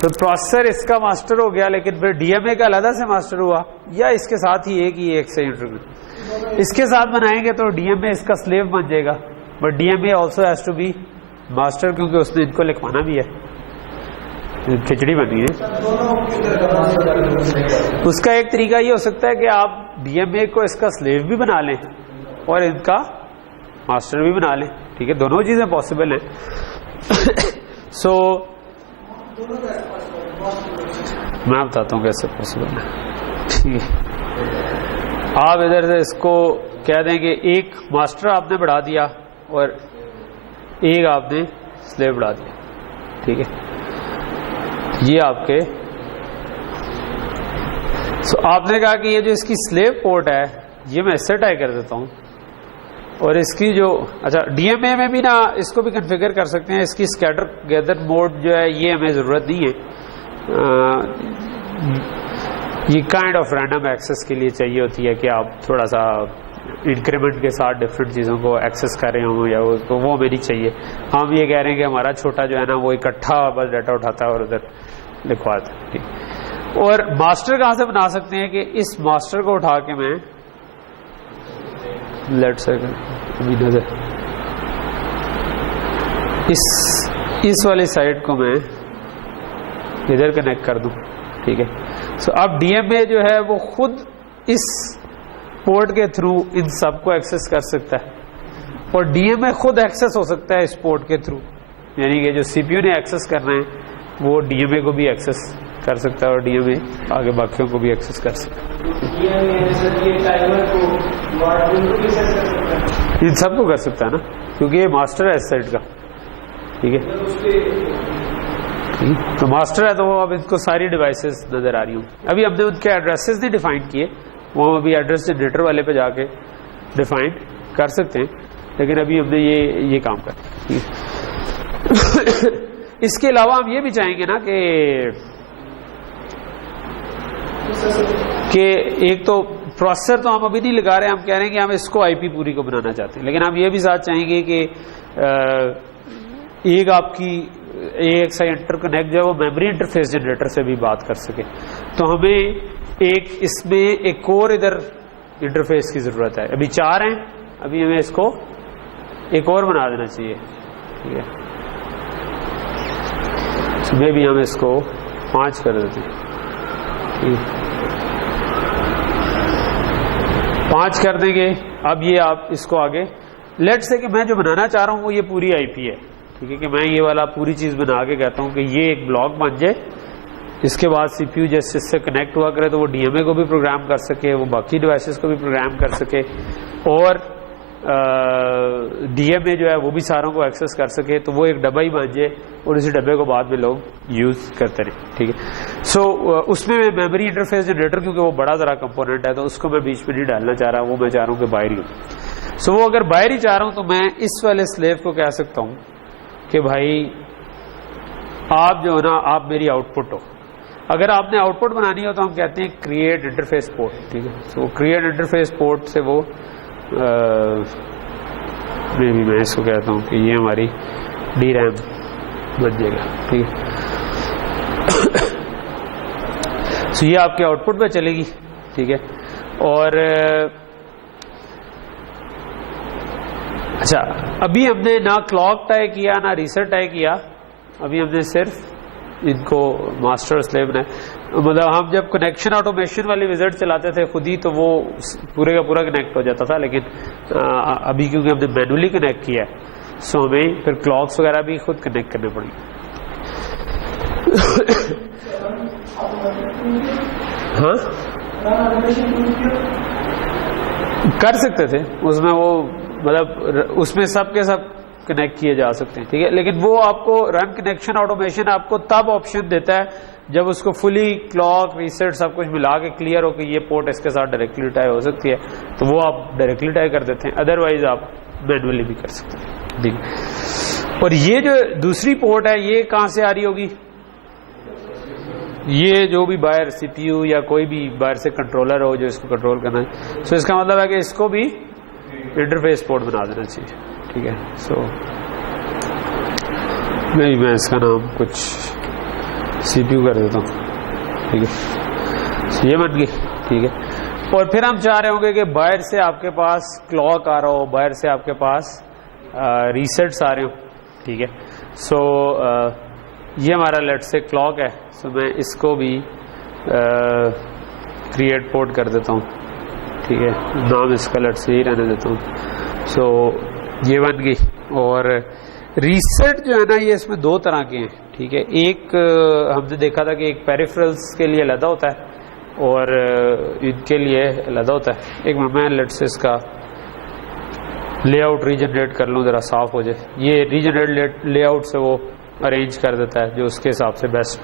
तो प्रोसेसर इसका मास्टर हो गया, लेकिन फिर DMA का अलग से मास्टर हुआ, या इसके साथ ही एक से इंटरव्यू इसके साथ बनाएंगे तो DMA इसका स्लेव बन जाएगा, but DMA also has to be master, क्योंकि उसने इनको लिखवाना भी है। खिचड़ी बनी है। उसका एक तरीका ये हो सकता है कि आप DMA को इसका स्लेव भी बना लें और इनका मास्टर भी बना लें, ठीक है, दोनों चीजें पॉसिबल हैं। सो मैं बताता हूँ कैसे पॉसिबल है, ठीक है। आप इधर से इसको कह दें कि एक मास्टर आपने बढ़ा दिया और एक आपने स्लेव बढ़ा दिया, ठीक है। ये आपके आपने कहा कि ये जो इसकी स्लेव पोर्ट है ये मैं इससे टाई कर देता हूं, और इसकी जो, अच्छा DMA में भी ना इसको भी कॉन्फ़िगर कर सकते हैं। इसकी स्कैटर गैदर मोड जो है ये हमें ज़रूरत नहीं है, ये काइंड ऑफ रैंडम एक्सेस के लिए चाहिए होती है कि आप थोड़ा सा इंक्रीमेंट के साथ डिफरेंट चीज़ों को एक्सेस कर रहे हों, या वो तो वो हमें नहीं चाहिए। हम ये कह रहे हैं कि हमारा छोटा जो है ना वो इकट्ठा बस डाटा उठाता है और उधर लिखवाता है, ठीक। और मास्टर कहाँ से बना सकते हैं कि इस मास्टर को उठा के मैं लेट से नजर इस वाली साइड को मैं इधर कनेक्ट कर दूं, ठीक है। सो अब DMA जो है वो खुद इस पोर्ट के थ्रू इन सब को एक्सेस कर सकता है, और DMA खुद एक्सेस हो सकता है इस पोर्ट के थ्रू, यानी कि जो CPU ने एक्सेस करना है वो DMA को भी एक्सेस कर सकता है और DMA आगे बाकियों को भी एक्सेस कर सकता है। इन सब को कर सकता है ना, क्योंकि ये मास्टर है इस साइड का, ठीक है। तो मास्टर है तो वो अब इनको सारी डिवाइसेस नजर आ रही हूँ। अभी हमने उनके एड्रेसेस नहीं डिफाइन किए, वो हम अभी एड्रेस जनरेटर वाले पे जाके डिफाइन कर सकते हैं, लेकिन अभी हमने ये काम कर। इसके अलावा हम ये भी चाहेंगे ना कि एक तो प्रोसेसर तो हम अभी नहीं लगा रहे, हम कह रहे हैं कि हम इसको आईपी पूरी को बनाना चाहते हैं, लेकिन हम ये भी साथ चाहेंगे कि एक आपकी AXI इंटरकनेक्ट जो है वो मेमोरी इंटरफेस जनरेटर से भी बात कर सके। तो हमें एक इसमें एक और इधर इंटरफेस की जरूरत है। अभी 4 हैं, अभी हमें इसको एक और बना देना चाहिए, ठीक है। सुबह भी हम इसको 5 कर देते हैं, 5 कर देंगे। अब ये आप इसको आगे लेट्स से कि मैं जो बनाना चाह रहा हूं वो ये पूरी आईपी है, ठीक है, कि मैं ये वाला पूरी चीज बना के कहता हूं कि ये एक ब्लॉक बन जाए, इसके बाद सीपीयू जैसे इससे कनेक्ट हुआ करे तो वो डीएमए को भी प्रोग्राम कर सके, वो बाकी डिवाइसेस को भी प्रोग्राम कर सके, और डीएमए जो है वो भी सारों को एक्सेस कर सके, तो वो एक डब्बा ही बन जाए और इसी डब्बे को बाद में लोग यूज करते रहे, ठीक है। सो उसमें मेमोरी इंटरफेस जनरेटर क्योंकि वो बड़ा जरा कंपोनेंट है तो उसको मैं बीच में नहीं डालना चाह रहा, वो मैं चाह रहा हूँ कि बाहर ही हो। सो वो अगर बाहर ही चाह रहा हूँ तो मैं इस वाले स्लेव को कह सकता हूँ कि भाई आप जो है ना आप मेरी आउटपुट हो। अगर आपने आउटपुट बनानी हो तो हम कहते हैं क्रिएट इंटरफेस पोर्ट, ठीक है। सो क्रिएट इंटरफेस पोर्ट से वो मैं इसको कहता हूँ कि ये हमारी DRAM बन जाएगा, ठीक है। सो ये आपके आउटपुट पे चलेगी, ठीक है। और अच्छा, अभी हमने ना क्लॉक तय किया ना रीसेट तय किया, अभी हमने सिर्फ इनको मास्टर स्लेव ने, मतलब हम जब कनेक्शन ऑटोमेशन वाली विजिट चलाते थे खुद ही तो वो पूरे का पूरा कनेक्ट हो जाता था, लेकिन अभी क्योंकि हमने मैनुअली कनेक्ट किया है सो हमें फिर क्लॉक्स वगैरह भी खुद कनेक्ट करने पड़ेंगे। हाँ कर सकते थे उसमें, वो मतलब उसमें सब के सब कनेक्ट किए जा सकते हैं, ठीक है। लेकिन वो आपको रन कनेक्शन ऑटोमेशन आपको तब ऑप्शन देता है जब उसको फुली क्लॉक रीसेट सब कुछ मिला के क्लियर हो कि ये पोर्ट इसके साथ डायरेक्टली टाई हो सकती है, तो वो आप डायरेक्टली टाई कर देते हैं, अदरवाइज आप मैनुअली भी कर सकते हैं, ठीक। और ये जो दूसरी पोर्ट है ये कहां से आ रही होगी, ये जो भी बाहर सीपीयू या कोई भी बाहर से कंट्रोलर हो जो इसको कंट्रोल करना है, सो इसका मतलब है कि इसको भी इंटरफेस पोर्ट बना देना चाहिए, ठीक है। सो मैं इसका नाम कुछ सीपीयू कर देता हूँ, ठीक है। ये बन गई, ठीक है। और फिर हम चाह रहे होंगे कि बाहर से आपके पास क्लॉक आ रहा हो, बाहर से आपके पास रीसेट्स आ रहे हो, ठीक है। सो ये हमारा लेट से क्लॉक है, सो मैं इसको भी क्रिएट पोर्ट कर देता हूँ, ठीक है। नाम इसका लेट से ही रहने देता हूँ। सो ये बन गई। और रीसेट जो है ना ये इसमें 2 तरह के हैं, ठीक है। एक हमने देखा था कि एक पेरिफेरल्स के लिए अलग होता है और इनके लिए अलग होता है। एक मैं लेट से इसका लेआउट रीजनरेट कर लूँ, जरा साफ हो जाए। ये रीजनरेट लेआउट से वो अरेंज कर देता है जो उसके हिसाब से बेस्ट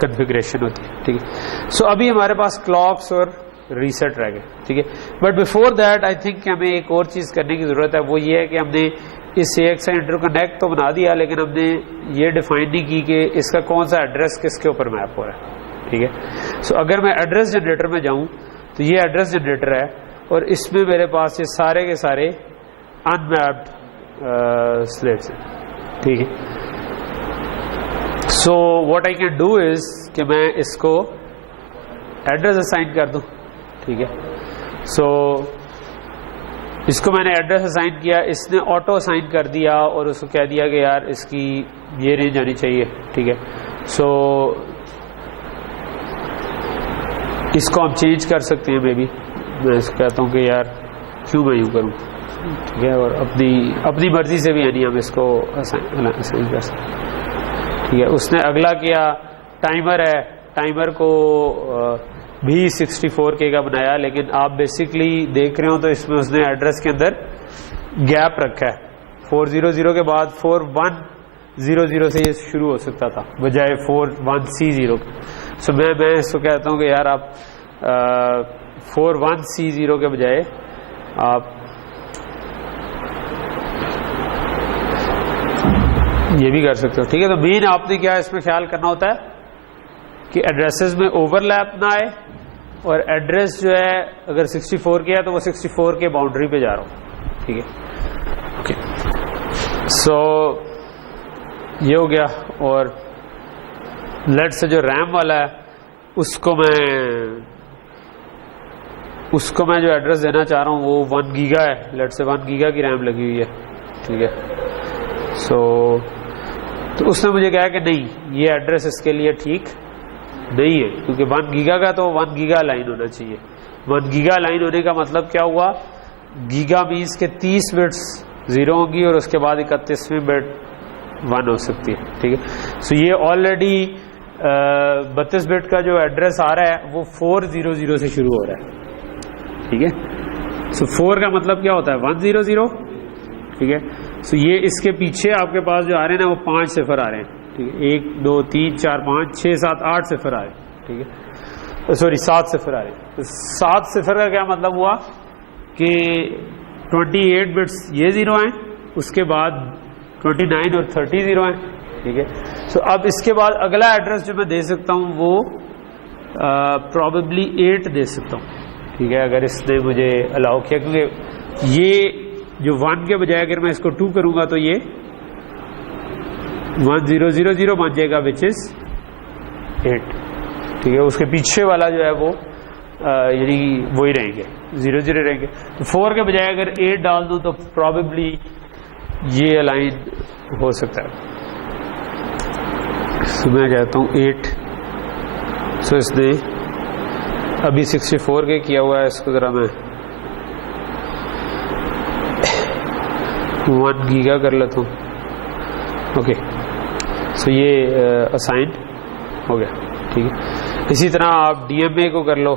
कॉन्फ़िगरेशन होती है, ठीक है। सो अभी हमारे पास क्लॉक्स और रीसेट रह गए, ठीक है। But before that I think हमें एक और चीज करने की जरूरत है, वो ये है कि हमने इस AXI इंटरकनेक्ट तो बना दिया, लेकिन हमने ये डिफाइन नहीं की कि इसका कौन सा एड्रेस किसके ऊपर मैप हो रहा है, ठीक है। सो अगर मैं एड्रेस जनरेटर में जाऊं तो ये एड्रेस जनरेटर है और इसमें मेरे पास ये सारे के सारे अनमैप्ड स्लेव्स हैं, ठीक है। So what I can do is कि मैं इसको एड्रेस असाइन कर दूं, ठीक है। सो इसको मैंने एड्रेस असाइन किया, इसने ऑटो असाइन कर दिया और उसको कह दिया कि यार इसकी ये रेंज आनी चाहिए, ठीक है। सो इसको हम चेंज कर सकते हैं, मे बी मैं इसको कहता हूँ कि यार क्यों मैं यूँ करूँ, ठीक है। और अपनी मर्जी से भी यानी हम इसको असाइन कर सकते हैं, ठीक है। उसने अगला किया टाइमर है, टाइमर को भी 64K का बनाया, लेकिन आप बेसिकली देख रहे हो तो इसमें उसने एड्रेस के अंदर गैप रखा है। 400 के बाद 4100 से ये शुरू हो सकता था बजाय 41C0। सो मैं इसको कहता हूँ कि यार आप 41C0 के बजाय आप ये भी कर सकते हो, ठीक है। तो मेन आपने क्या इसमें ख्याल करना होता है कि एड्रेसेस में ओवरलैप ना आए और एड्रेस जो है अगर 64 के है तो वो 64 के बाउंड्री पे जा रहा हूँ, ठीक है। ओके, सो ये हो गया। और लेट से जो रैम वाला है उसको मैं जो एड्रेस देना चाह रहा हूँ वो 1 गीगा है। लेट से 1 गीगा की रैम लगी हुई है, ठीक है। सो तो उसने मुझे कहा कि नहीं, ये एड्रेस इसके लिए ठीक नहीं है, क्योंकि 1 गीगा का तो 1 गीगा लाइन होना चाहिए। 1 गीगा लाइन होने का मतलब क्या हुआ, गीगा मीन्स के 30 बिट्स 0 होंगी और उसके बाद 31वीं बिट 1 हो सकती है, ठीक है। सो ये ऑलरेडी 32 बिट का जो एड्रेस आ रहा है वो 400 से शुरू हो रहा है, ठीक है। सो 4 का मतलब क्या होता है 100, ठीक है। सो ये इसके पीछे आपके पास जो आ रहे हैं ना वो 5 सिफर आ रहे हैं, ठीक है। 1 2 3 4 5 6 7 8 सिफर आ रहे हैं, ठीक है। सॉरी 7 सिफर आ रहे हैं। तो 7 सिफर का क्या मतलब हुआ कि 28 बिट्स ये 0 हैं, उसके बाद 29 और 30 0 हैं, ठीक है। सो अब इसके बाद अगला एड्रेस जो मैं दे सकता हूँ वो प्रॉबेबली 8 दे सकता हूँ, ठीक है, अगर इसने मुझे अलाउ किया, क्योंकि ये जो 1 के बजाय अगर मैं इसको 2 करूंगा तो ये 1000 बन जाएगा, विच इज 8, ठीक है। उसके पीछे वाला जो है वो यानी वही रहेंगे 00 रहेंगे। तो 4 के बजाय अगर 8 डाल दूं तो प्रॉबेबली ये अलाइन हो सकता है। तो मैं कहता हूँ 8। सो इसने अभी 64 के किया हुआ है, इसको जरा मैं 1 गीगा कर लेता हूँ। ओके, सो ये असाइन हो गया, ठीक है। इसी तरह आप डीएमए को कर लो,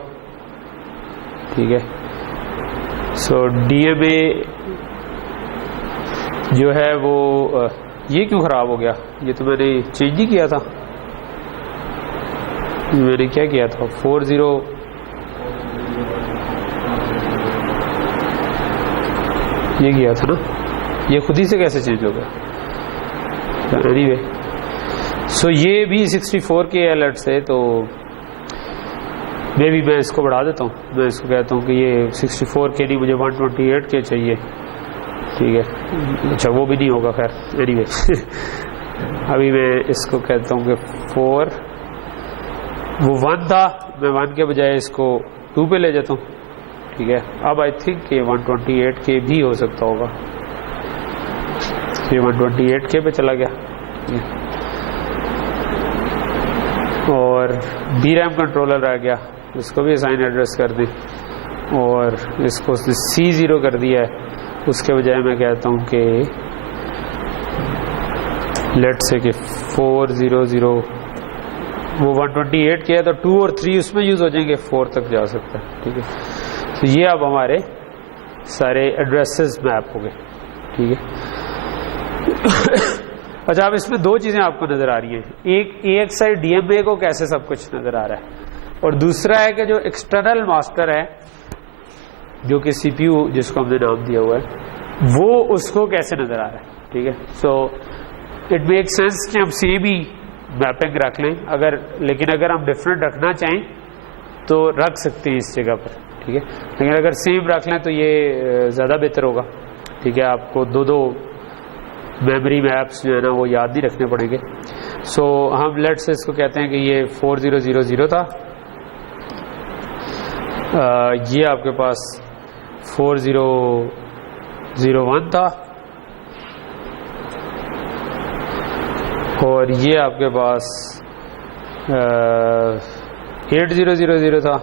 ठीक है। सो डीएमए जो है वो ये क्यों खराब हो गया, ये तो मैंने चेंज ही किया था। मैंने क्या किया था 40 ये किया था ना, ये खुद ही से कैसे चेंज हो गया। एनीवे, सो ये भी 64 के अलर्ट से, तो मैं इसको बढ़ा देता हूँ। मैं इसको कहता हूँ कि ये 64 के नहीं, मुझे 128 के चाहिए, ठीक है। अच्छा, वो भी नहीं होगा, खैर एनीवे। अभी मैं इसको कहता हूँ कि 4, वो 1 था, मैं 1 के बजाय इसको 2 पे ले जाता हूँ, ठीक है। अब आई थिंक ये 128 के भी हो सकता होगा, ये 128 के पे चला गया। और DRAM कंट्रोलर रह गया, इसको भी असाइन एड्रेस कर दी और इसको C0 कर दिया है। उसके बजाय मैं कहता हूँ कि लेट से कि 400, वो 128 के है तो 2 और 3 उसमें यूज हो जाएंगे, 4 तक जा सकता है, ठीक है। तो ये अब हमारे सारे एड्रेसेस मैप हो गए, ठीक है। अच्छा, अब इसमें 2 चीजें आपको नजर आ रही हैं। एक साइड डीएमए को कैसे सब कुछ नजर आ रहा है, और दूसरा है कि जो एक्सटर्नल मास्टर है, जो कि सीपीयू जिसको हमने नाम दिया हुआ है, वो उसको कैसे नजर आ रहा है, ठीक है। सो इट मेक सेंस कि हम सेम ही मैपिंग रख लें, लेकिन अगर हम डिफरेंट रखना चाहें तो रख सकते हैं इस जगह पर, ठीक है। लेकिन अगर सेम रख लें तो ये ज़्यादा बेहतर होगा, ठीक है। आपको 2 मेमोरी मैप्स जो है ना वो याद नहीं रखने पड़ेंगे। सो हम लेट से इसको कहते हैं कि ये 4000 था, ये आपके पास 4001 था, और ये आपके पास 8000 था,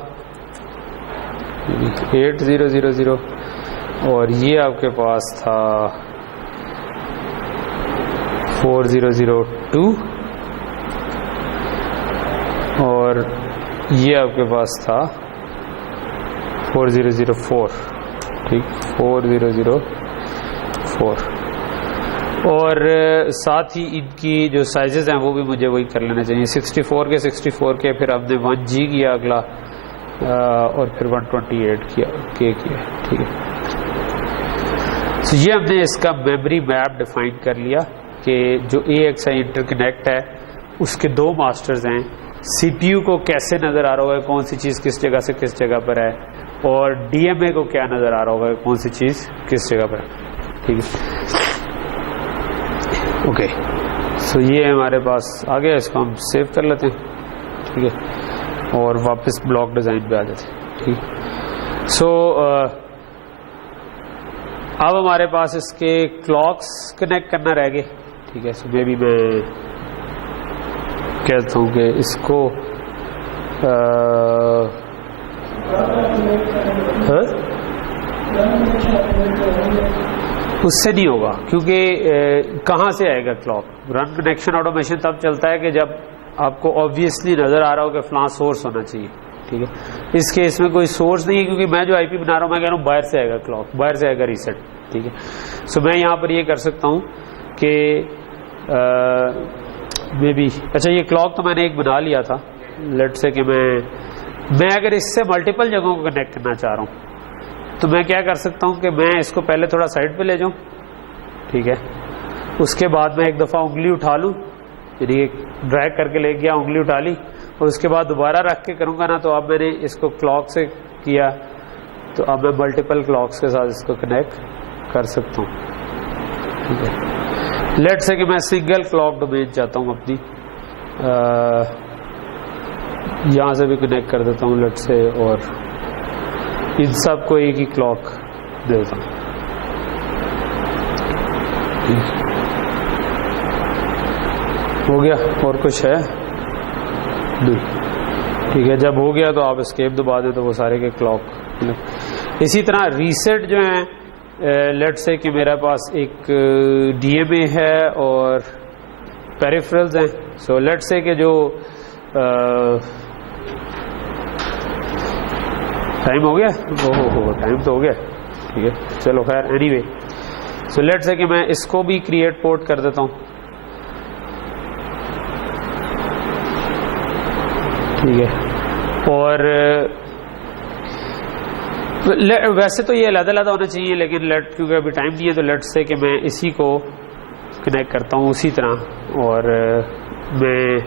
8000, और ये आपके पास था 4002, और ये आपके पास था 4004, ठीक, 4004। और साथ ही इनकी जो साइजेस हैं वो भी मुझे वही कर लेना चाहिए, 64 के, फिर हमने 1G किया अगला, और फिर 128 किया, ठीक है। तो ये हमने इसका मेमोरी मैप डिफाइन कर लिया कि जो AXI इंटरकनेक्ट है उसके 2 मास्टर्स हैं, CPU को कैसे नज़र आ रहा होगा, कौन सी चीज़ किस जगह से किस जगह पर है, और DMA को क्या नज़र आ रहा होगा, कौन सी चीज़ किस जगह पर है। ठीक है, ओके। सो ये हमारे पास आ गया, इसको हम सेव कर लेते हैं। ठीक है, और वापस ब्लॉक डिज़ाइन पे आ जाते हैं। ठीक, सो अब हमारे पास इसके क्लॉक्स कनेक्ट करना रह गए। ठीक है, सो मे बी मैं कहता हूँ कि इसको उससे नहीं होगा, क्योंकि कहाँ से आएगा क्लॉक। रन कनेक्शन ऑटोमेशन तब चलता है कि जब आपको ऑब्वियसली नज़र आ रहा हो कि फलां सोर्स होना चाहिए। ठीक है, इस केस में कोई सोर्स नहीं है, क्योंकि मैं जो आईपी बना रहा हूँ मैं कह रहा हूँ बाहर से आएगा क्लॉक, बाहर से आएगा रीसेट। ठीक है, सो मैं यहाँ पर ये कर सकता हूँ कि मे बी, अच्छा ये क्लॉक तो मैंने एक बना लिया था। लेट से कि मैं अगर इससे मल्टीपल जगहों को कनेक्ट करना चाह रहा हूँ तो मैं क्या कर सकता हूँ कि मैं इसको पहले थोड़ा साइड पे ले जाऊँ। ठीक है, उसके बाद मैं एक दफ़ा उंगली उठा लूँ, यानी ड्रैग करके ले गया, उंगली उठा ली, और उसके बाद दोबारा रख के करूँगा ना, तो अब मैंने इसको क्लॉक से किया, तो अब मैं मल्टीपल क्लॉक्स के साथ इसको कनेक्ट कर सकता हूँ। ठीक है, लेट से कि मैं सिंगल क्लॉक डोमेन चाहता हूँ अपनी, यहाँ से भी कनेक्ट कर देता हूँ लेट से, और इन सब को एक ही क्लॉक दे देता हूँ। हो गया, और कुछ है नहीं। ठीक है, जब हो गया तो आप एस्केप दबा दें तो वो सारे के क्लॉक। इसी तरह रीसेट जो है, लेट से कि मेरे पास एक DMA है और पेरिफेरल्स हैं। सो लेट से कि जो टाइम हो गया, ओहो टाइम तो हो गया। ठीक है, चलो खैर, एनीवे, सो लेट से कि मैं इसको भी क्रिएट पोर्ट कर देता हूँ। ठीक है, और वैसे तो ये अलग-अलग होना चाहिए, लेकिन लेट क्योंकि अभी टाइम नहीं है तो लेट से कि मैं इसी को कनेक्ट करता हूँ उसी तरह, और मैं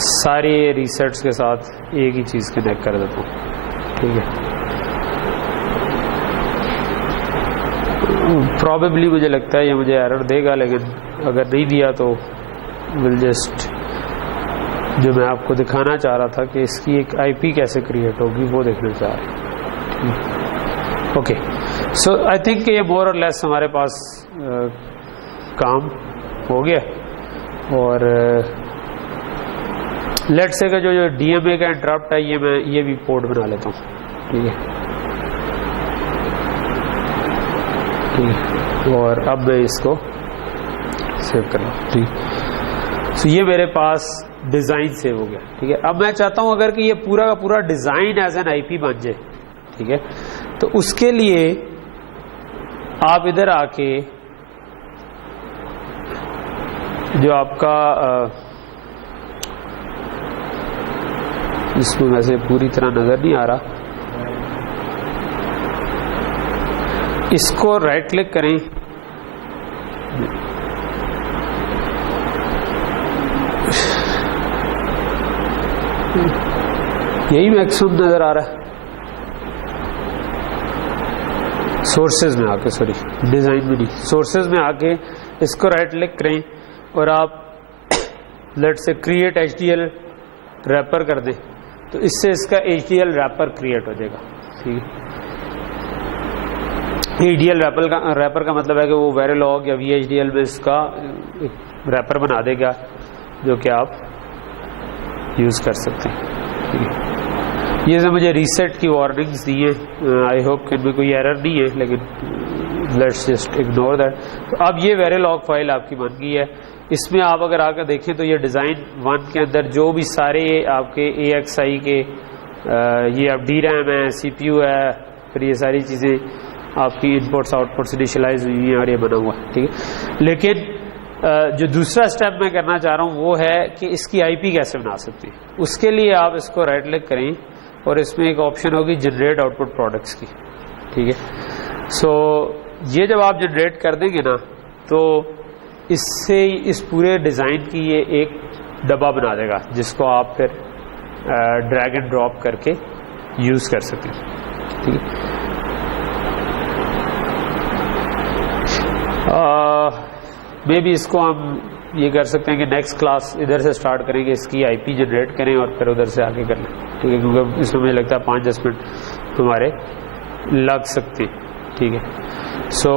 सारे रीसेट्स के साथ एक ही चीज़ कनेक्ट कर देता हूँ। ठीक है, प्रॉबेबली मुझे लगता है ये मुझे एरर देगा, लेकिन अगर नहीं दिया तो विल जस्ट, जो मैं आपको दिखाना चाह रहा था कि इसकी एक आईपी कैसे क्रिएट होगी वो देखना चाह रहा हूँ। ओके, सो आई थिंक ये मोर और लेस हमारे पास काम हो गया, और लेट से का जो DMA का इंटरप्ट है मैं ये भी पोर्ट बना लेता हूँ। ठीक है, और अब मैं इसको सेव कर लूँ। ठीक, तो ये मेरे पास डिज़ाइन सेव हो गया। ठीक है, अब मैं चाहता हूँ अगर कि ये पूरा का पूरा डिज़ाइन एज एन आईपी बन जाए। ठीक है, तो उसके लिए आप इधर आके जो आपका इसमें वैसे पूरी तरह नजर नहीं आ रहा, इसको राइट क्लिक करें, यही मैक्सिमम नजर आ रहा है। सोर्सेज में आके, सॉरी डिजाइन में नहीं, सोर्सेज में आके इसको राइट क्लिक करें और आप लेट से क्रिएट HDL रैपर कर दें, तो इससे इसका HDL रैपर क्रिएट हो जाएगा। ठीक है, HDL रैपर का मतलब है कि वो वेरिलॉग या VHDL में इसका रैपर बना देगा जो कि आप यूज कर सकते हैं। ठीक है, ये जो मुझे रीसेट की वार्निंग्स दी है, आई होप कि इनमें कोई एरर नहीं है, लेकिन लेट्स जस्ट इग्नोर दैट। तो अब ये वेरिलॉग फाइल आपकी बन गई है। इसमें आप अगर आकर देखें तो ये डिज़ाइन 1 के अंदर जो भी सारे आपके AXI के ये अब DRAM है, CPU है, फिर ये सारी चीज़ें आपकी इनपुट्स आउटपुट्स इनिशियलाइज हुई हैं और ये बना हुआ है। ठीक है, लेकिन जो दूसरा स्टेप मैं करना चाह रहा हूँ वो है कि इसकी IP कैसे बना सकते हैं। उसके लिए आप इसको राइट क्लिक करें और इसमें एक ऑप्शन होगी जनरेट आउटपुट प्रोडक्ट्स की। ठीक है, सो ये जब आप जनरेट कर देंगे ना, तो इससे इस पूरे डिज़ाइन की ये एक डब्बा बना देगा जिसको आप फिर ड्रैग एंड ड्रॉप करके यूज़ कर सकें। ठीक है, मे बी इसको हम ये कर सकते हैं कि नेक्स्ट क्लास इधर से स्टार्ट करेंगे, इसकी आईपी जनरेट करें और फिर उधर से आगे कर लें। ठीक है, क्योंकि इसमें मुझे लगता है 5-10 मिनट हमारे लग सकते हैं। ठीक है, सो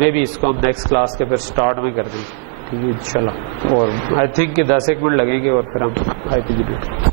मे बी इसको हम नेक्स्ट क्लास के फिर स्टार्ट में कर देंगे। ठीक है इंशाल्लाह, और आई थिंक कि 10-1 मिनट लगेंगे और फिर हम आईपी जनरेट